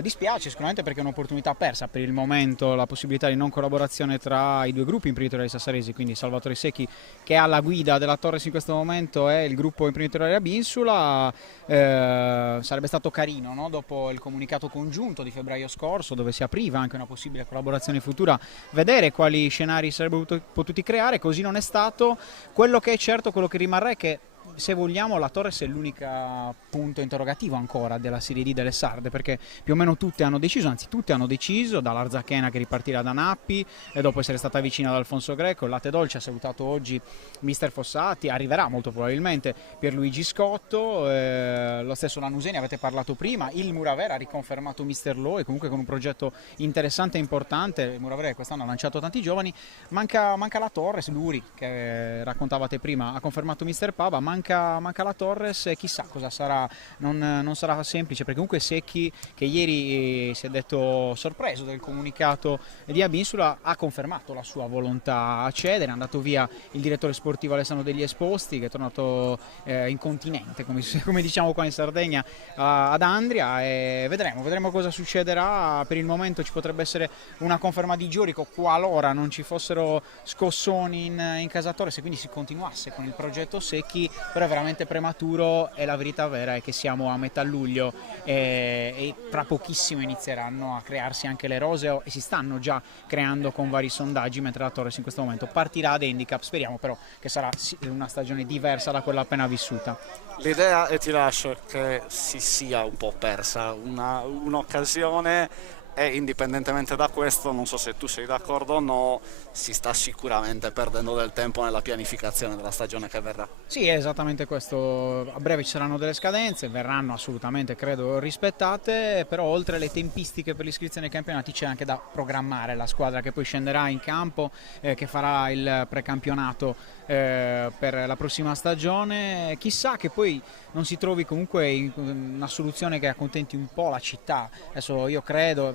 dispiace sicuramente perché è un'opportunità persa per il momento, la possibilità di non collaborazione tra i due gruppi imprenditoriali sassaresi, quindi Salvatore Secchi che è alla guida della Torres in questo momento e il gruppo imprenditoriale Abinsula. Sarebbe stato carino, no? Dopo il comunicato congiunto di febbraio scorso, dove si apriva anche una possibile collaborazione futura, vedere quali scenari sarebbero potuti creare. Così non è stato. Quello che è certo, quello che rimarrà è che, se vogliamo, la Torres è l'unico punto interrogativo ancora della Serie D delle Sarde, perché più o meno tutte hanno deciso, anzi tutte hanno deciso, dall'Arzachena che ripartirà da Nappi e dopo essere stata vicina ad Alfonso Greco. Il Latte Dolce ha salutato oggi mister Fossati, arriverà molto probabilmente Pierluigi Scotto, lo stesso Lanuseni, avete parlato prima, il Muravera ha riconfermato mister Lo e comunque con un progetto interessante e importante. Il Muravera quest'anno ha lanciato tanti giovani, manca la Torres, Luri che raccontavate prima ha confermato mister Pava, manca la Torres e chissà cosa sarà. Non sarà semplice, perché comunque Secchi, che ieri si è detto sorpreso del comunicato di Abinsula, ha confermato la sua volontà a cedere. È andato via il direttore sportivo Alessandro Degli Esposti, che è tornato in continente, come diciamo qua in Sardegna, ad Andria, e vedremo cosa succederà. Per il momento ci potrebbe essere una conferma di Giurico qualora non ci fossero scossoni in casa Torres e quindi si continuasse con il progetto Secchi, però è veramente prematuro e la verità vera è che siamo a metà luglio e tra pochissimo inizieranno a crearsi anche le rose e si stanno già creando con vari sondaggi, mentre la Torres in questo momento partirà ad handicap. Speriamo però che sarà una stagione diversa da quella appena vissuta. L'idea, e ti lascio, che si sia un po' persa un'occasione, e indipendentemente da questo, non so se tu sei d'accordo o no, si sta sicuramente perdendo del tempo nella pianificazione della stagione che verrà. Sì, è esattamente questo. A breve ci saranno delle scadenze, verranno assolutamente, credo, rispettate, però oltre alle tempistiche per l'iscrizione ai campionati c'è anche da programmare la squadra che poi scenderà in campo, che farà il precampionato per la prossima stagione. Chissà che poi non si trovi comunque una soluzione che accontenti un po' la città. Adesso io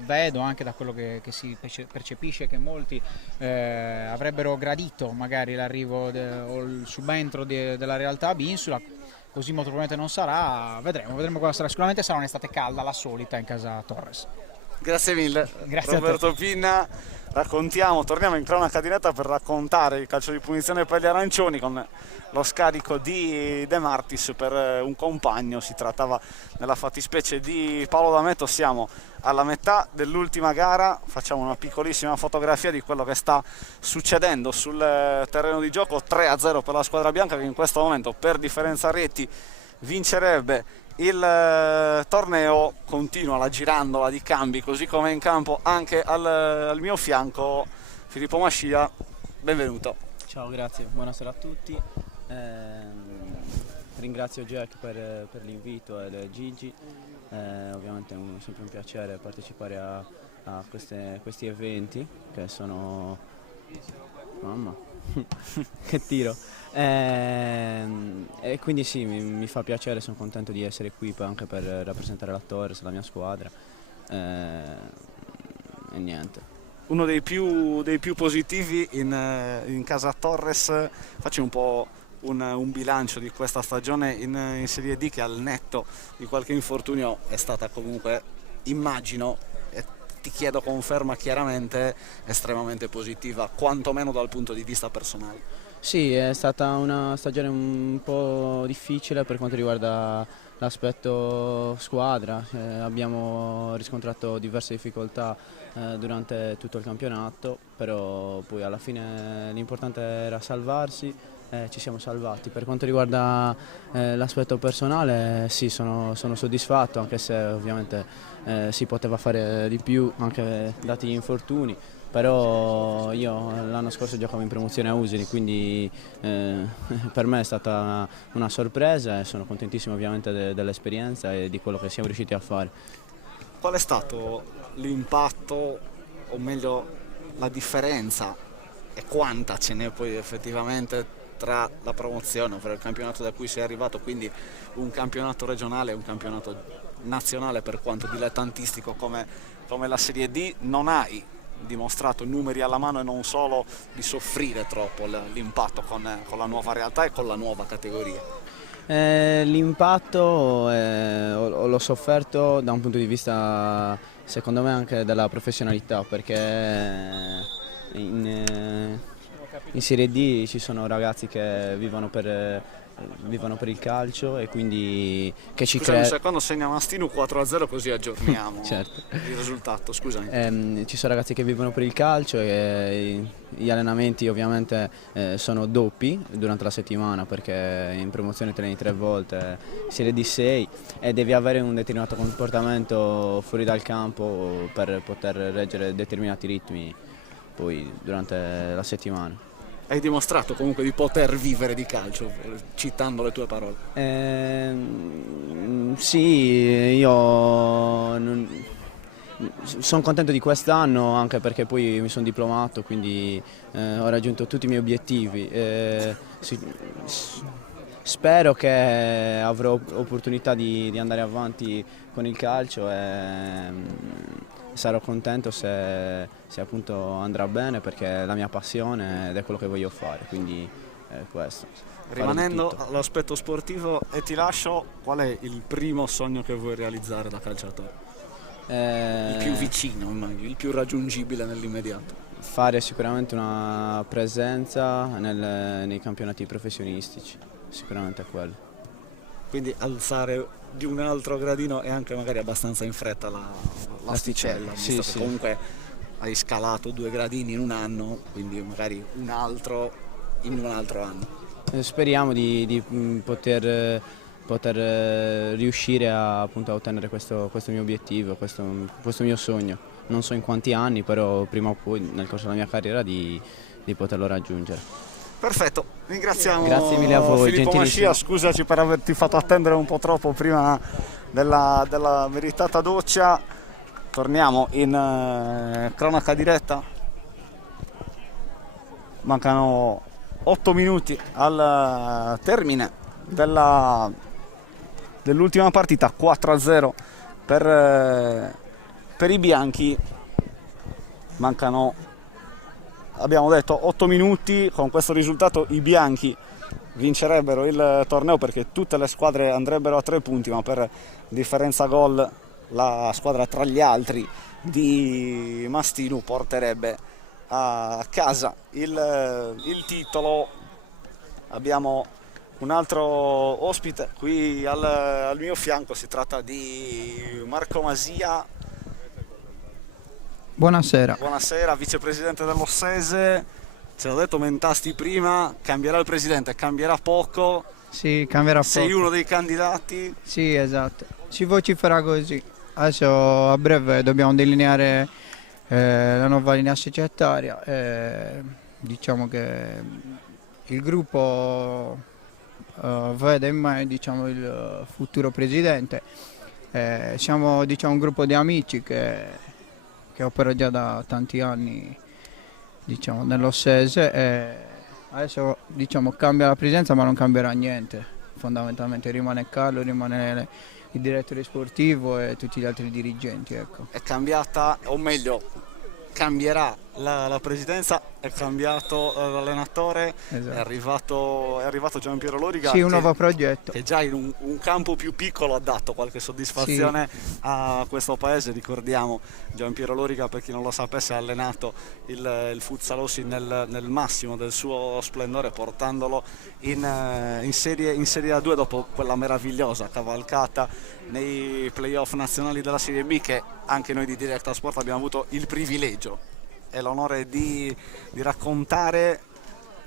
vedo anche da quello che si percepisce che molti avrebbero gradito magari l'arrivo o il subentro della realtà Abinsula. Così molto probabilmente non sarà, vedremo cosa sarà. Sicuramente sarà un'estate calda, la solita, in casa Torres. Grazie mille. Grazie Roberto Pinna. Torniamo in cronaca diretta per raccontare il calcio di punizione per gli arancioni con lo scarico di De Martis per un compagno. Si trattava nella fattispecie di Paolo D'Ameto. Siamo alla metà dell'ultima gara, facciamo una piccolissima fotografia di quello che sta succedendo sul terreno di gioco. 3-0 per la squadra bianca, che in questo momento per differenza reti vincerebbe il torneo. Continua la girandola di cambi, così come in campo anche al mio fianco Filippo Mascia. Benvenuto. Ciao, grazie, buonasera a tutti. Ringrazio Jack per l'invito e Gigi. Ovviamente è sempre un piacere partecipare a questi eventi che sono... Mamma, che tiro! E quindi sì, mi fa piacere, sono contento di essere qui anche per rappresentare la Torres, la mia squadra, e niente. Uno dei più positivi in casa Torres. Faccio un po' un bilancio di questa stagione in Serie D, che al netto di qualche infortunio è stata comunque, immagino, e ti chiedo conferma chiaramente, estremamente positiva, quantomeno dal punto di vista personale. Sì, è stata una stagione un po' difficile per quanto riguarda l'aspetto squadra. Abbiamo riscontrato diverse difficoltà durante tutto il campionato, però poi alla fine l'importante era salvarsi ci siamo salvati. Per quanto riguarda l'aspetto personale, sì, sono soddisfatto, anche se ovviamente si poteva fare di più anche dati gli infortuni. Però io l'anno scorso giocavo in promozione a Usini, quindi per me è stata una sorpresa e sono contentissimo ovviamente dell'esperienza e di quello che siamo riusciti a fare. Qual è stato l'impatto, o meglio la differenza, e quanta ce n'è poi effettivamente tra la promozione, ovvero il campionato da cui sei arrivato, quindi un campionato regionale e un campionato nazionale per quanto dilettantistico come la Serie D? Non hai dimostrato, numeri alla mano e non solo, di soffrire troppo l'impatto con la nuova realtà e con la nuova categoria. L'impatto l'ho sofferto da un punto di vista, secondo me, anche della professionalità, perché in Serie D ci sono ragazzi che vivono per il calcio e quindi che ci Scusami un secondo, segna Mastino 4-0 così aggiorniamo certo. il risultato. Scusami. Ci sono ragazzi che vivono per il calcio e gli allenamenti ovviamente sono doppi durante la settimana, perché in promozione te ne hai 3 volte, Serie D 6, e devi avere un determinato comportamento fuori dal campo per poter reggere determinati ritmi poi durante la settimana. Hai dimostrato comunque di poter vivere di calcio, citando le tue parole. Sì, io sono contento di quest'anno, anche perché poi mi sono diplomato, quindi ho raggiunto tutti i miei obiettivi. Spero che avrò opportunità di andare avanti con il calcio e sarò contento se appunto andrà bene, perché è la mia passione ed è quello che voglio fare, quindi questo. Rimanendo all'aspetto sportivo, e ti lascio, qual è il primo sogno che vuoi realizzare da calciatore? Il più vicino, il più raggiungibile nell'immediato? Fare sicuramente una presenza nei campionati professionistici, sicuramente è quello. Quindi alzare di un altro gradino e anche magari abbastanza in fretta l'asticella, sì, visto sì. che comunque hai scalato 2 gradini in un anno, quindi magari un altro in un altro anno. Speriamo di poter riuscire appunto a ottenere questo mio obiettivo, questo mio sogno. Non so in quanti anni, però prima o poi nel corso della mia carriera di poterlo raggiungere. Perfetto, ringraziamo. Grazie mille a voi, Filippo Mascia, scusaci per averti fatto attendere un po' troppo prima della meritata doccia. Torniamo in cronaca diretta. Mancano 8 minuti al termine dell'ultima partita, 4-0 per i bianchi. Mancano, abbiamo detto, 8 minuti. Con questo risultato i bianchi vincerebbero il torneo, perché tutte le squadre andrebbero a 3 punti, ma per differenza gol la squadra tra gli altri di Mastinu porterebbe a casa il titolo. Abbiamo un altro ospite qui al mio fianco, si tratta di Marco Masia. Buonasera. Buonasera, vicepresidente dell'Ossese. Ce l'ho detto, mentasti prima, cambierà il presidente, cambierà poco. Sì, cambierà poco. Sei uno dei candidati? Sì, esatto. Si vocifera così. Adesso a breve dobbiamo delineare la nuova linea societaria. Diciamo che il gruppo vede in me, diciamo, il futuro presidente. Siamo, diciamo, un gruppo di amici che opera già da tanti anni, diciamo, nell'Ossese, e adesso, diciamo, cambia la presenza ma non cambierà niente. Fondamentalmente rimane Carlo, rimane il direttore sportivo e tutti gli altri dirigenti, ecco. È cambiata, o meglio, cambierà la presidenza, è cambiato l'allenatore, Esatto. è arrivato Giampiero Loriga. Sì, un nuovo progetto. Che già in un campo più piccolo ha dato qualche soddisfazione a questo paese. Ricordiamo, Giampiero Loriga, per chi non lo sapesse, ha allenato il Futsal Ossi nel massimo del suo splendore, portandolo in Serie A2 dopo quella meravigliosa cavalcata nei playoff nazionali della Serie B, che anche noi di Directa Sport abbiamo avuto il privilegio e l'onore di raccontare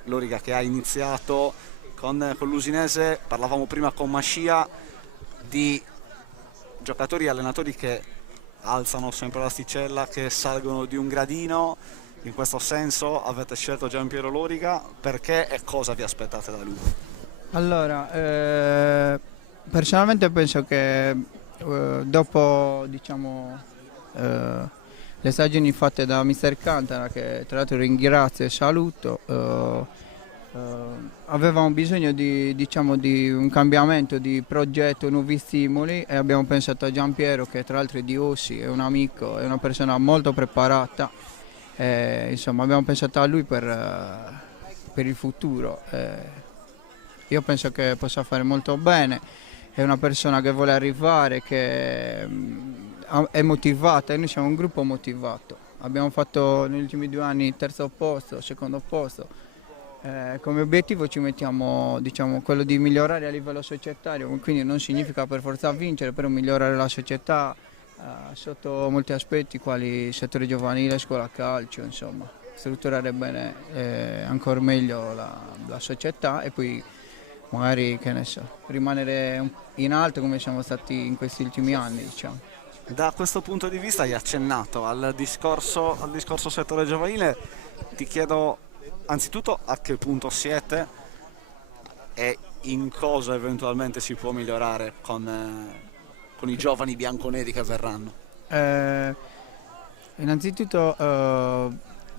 Loriga che ha iniziato con l'Usinese. Parlavamo prima con Mascia di giocatori e allenatori che alzano sempre l'asticella, che salgono di un gradino. In questo senso avete scelto Giampiero Loriga, perché e cosa vi aspettate da lui? Allora, personalmente penso che dopo, diciamo, le stagioni fatte da Mister Cantana, che tra l'altro ringrazio e saluto, avevamo bisogno diciamo, di un cambiamento di progetto, nuovi stimoli, e abbiamo pensato a Giampiero, che tra l'altro è di Ossi, è un amico, è una persona molto preparata, insomma abbiamo pensato a lui per il futuro. Io penso che possa fare molto bene, è una persona che vuole arrivare, che è motivata, e noi siamo un gruppo motivato. Abbiamo fatto negli ultimi 2 anni terzo posto, secondo posto. Come obiettivo ci mettiamo, diciamo, quello di migliorare a livello societario, quindi non significa per forza vincere, però migliorare la società sotto molti aspetti, quali settore giovanile, scuola calcio, insomma, strutturare bene ancora meglio la società, e poi magari, che ne so, rimanere in alto come siamo stati in questi ultimi anni, diciamo. Da questo punto di vista hai accennato al discorso settore giovanile. Ti chiedo anzitutto a che punto siete e in cosa eventualmente si può migliorare con i giovani bianconeri che verranno. Innanzitutto,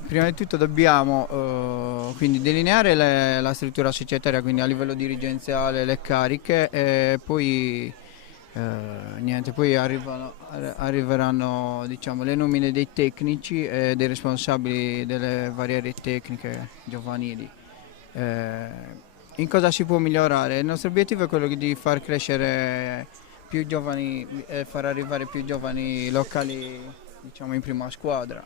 prima di tutto dobbiamo quindi delineare la struttura societaria, quindi a livello dirigenziale, le cariche, e poi poi arriveranno, diciamo, le nomine dei tecnici e dei responsabili delle varie aree tecniche giovanili. In cosa si può migliorare? Il nostro obiettivo è quello di far crescere più giovani e far arrivare più giovani locali, diciamo, in prima squadra.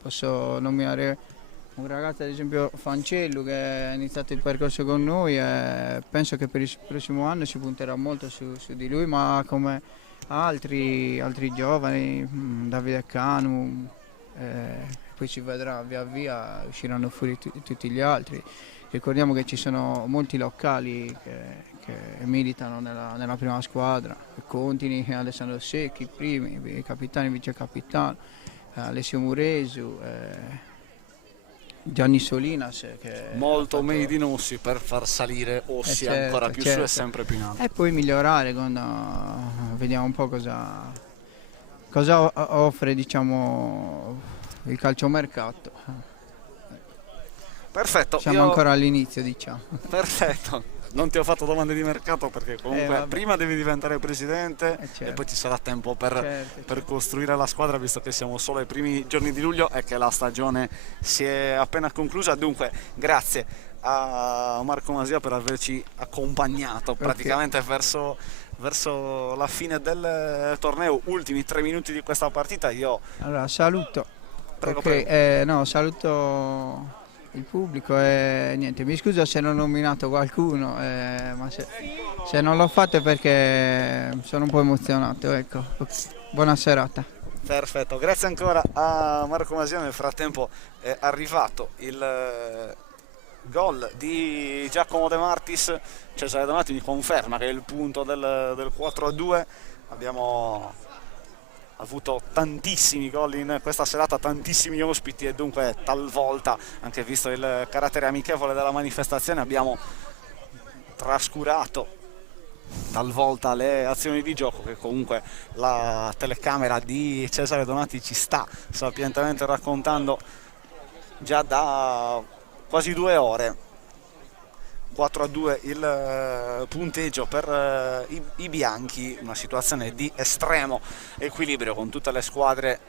Posso nominare un ragazzo, ad esempio Fancello, che ha iniziato il percorso con noi, e penso che per il prossimo anno si punterà molto su di lui, ma come altri giovani, Davide Canu, poi si vedrà via via, usciranno fuori tutti gli altri. Ricordiamo che ci sono molti locali che militano nella prima squadra, Contini, Alessandro Secchi, i primi, i capitani, vice capitano, Alessio Muresu, Gianni Solinas, che molto meglio di Nossi per far salire Ossi ancora più su e sempre più in alto. E poi migliorare vediamo un po' cosa offre, diciamo, il calciomercato. Perfetto. Siamo ancora all'inizio, diciamo. Perfetto. Non ti ho fatto domande di mercato perché comunque prima devi diventare presidente, certo, e poi ci sarà tempo per costruire la squadra, visto che siamo solo ai primi giorni di luglio e che la stagione si è appena conclusa. Dunque grazie a Marco Masia per averci accompagnato praticamente verso la fine del torneo. Ultimi 3 minuti di questa partita. Io allora saluto. Prego. Saluto il pubblico e niente, mi scuso se non ho nominato qualcuno, ma se non l'ho fatto è perché sono un po' emozionato, ecco. Buona serata. Perfetto, grazie ancora a Marco Masia. Nel frattempo è arrivato il gol di Giacomo De Martis. Cesare Donati mi conferma che è il punto del 4-2. Abbiamo avuto tantissimi gol in questa serata, tantissimi ospiti, e dunque talvolta, anche visto il carattere amichevole della manifestazione, abbiamo trascurato talvolta le azioni di gioco che comunque la telecamera di Cesare Donati ci sta sapientemente raccontando già da quasi 2 ore. 4-2 il punteggio per i bianchi, una situazione di estremo equilibrio con tutte le squadre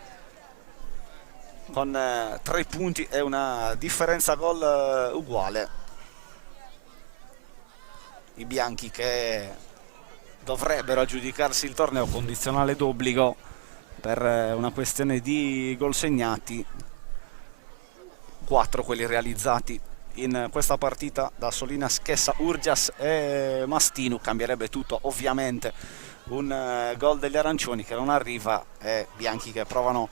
con 3 punti e una differenza gol uguale. I bianchi che dovrebbero aggiudicarsi il torneo condizionale d'obbligo per una questione di gol segnati, 4 quelli realizzati in questa partita da Solinas, Chessa, Urgias e Mastinu. Cambierebbe tutto ovviamente un gol degli arancioni che non arriva, e bianchi che provano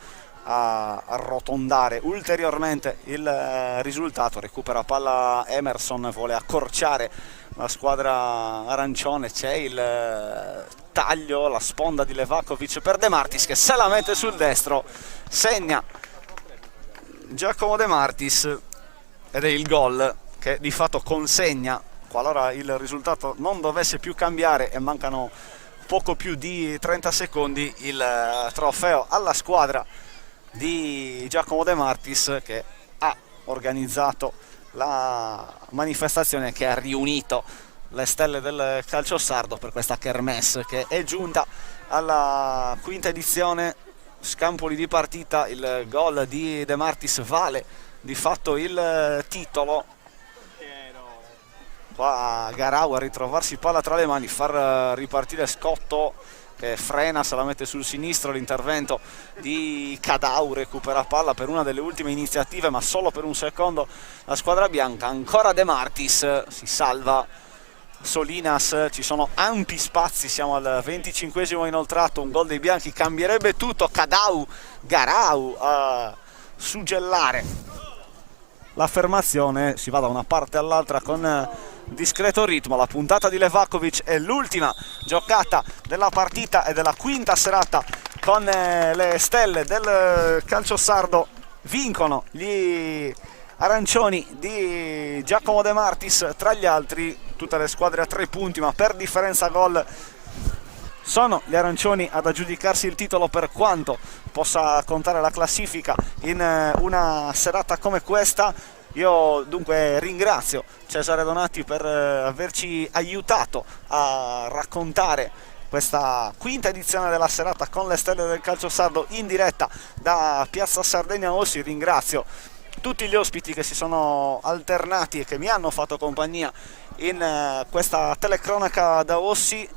a arrotondare ulteriormente il risultato. Recupera palla Emerson, vuole accorciare la squadra arancione, c'è il taglio, la sponda di Levakovic per De Martis che se la mette sul destro, segna Giacomo De Martis ed è il gol che di fatto consegna, qualora il risultato non dovesse più cambiare e mancano poco più di 30 secondi, il trofeo alla squadra di Giacomo De Martis, che ha organizzato la manifestazione che ha riunito le stelle del calcio sardo per questa kermesse che è giunta alla quinta edizione. Scampoli di partita, il gol di De Martis vale di fatto il titolo. Qua Garau a ritrovarsi palla tra le mani, far ripartire Scotto che frena, se la mette sul sinistro, l'intervento di Cadau, recupera palla per una delle ultime iniziative ma solo per un secondo la squadra bianca. Ancora De Martis, si salva Solinas, ci sono ampi spazi, siamo al 25esimo inoltrato, un gol dei bianchi cambierebbe tutto. Cadau, Garau a suggellare l'affermazione, si va da una parte all'altra con discreto ritmo. La puntata di Levakovic è l'ultima giocata della partita e della quinta serata con le stelle del calcio sardo. Vincono gli arancioni di Giacomo De Martis, tra gli altri tutte le squadre a 3 punti, ma per differenza gol sono gli arancioni ad aggiudicarsi il titolo, per quanto possa contare la classifica in una serata come questa. Io dunque ringrazio Cesare Donati per averci aiutato a raccontare questa quinta edizione della serata con le stelle del calcio sardo in diretta da Piazza Sardegna Ossi. Ringrazio tutti gli ospiti che si sono alternati e che mi hanno fatto compagnia in questa telecronaca da Ossi.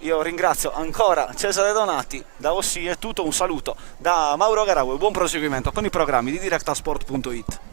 Io ringrazio ancora Cesare Donati. Da Ossi è tutto, un saluto da Mauro Garau e buon proseguimento con i programmi di directasport.it.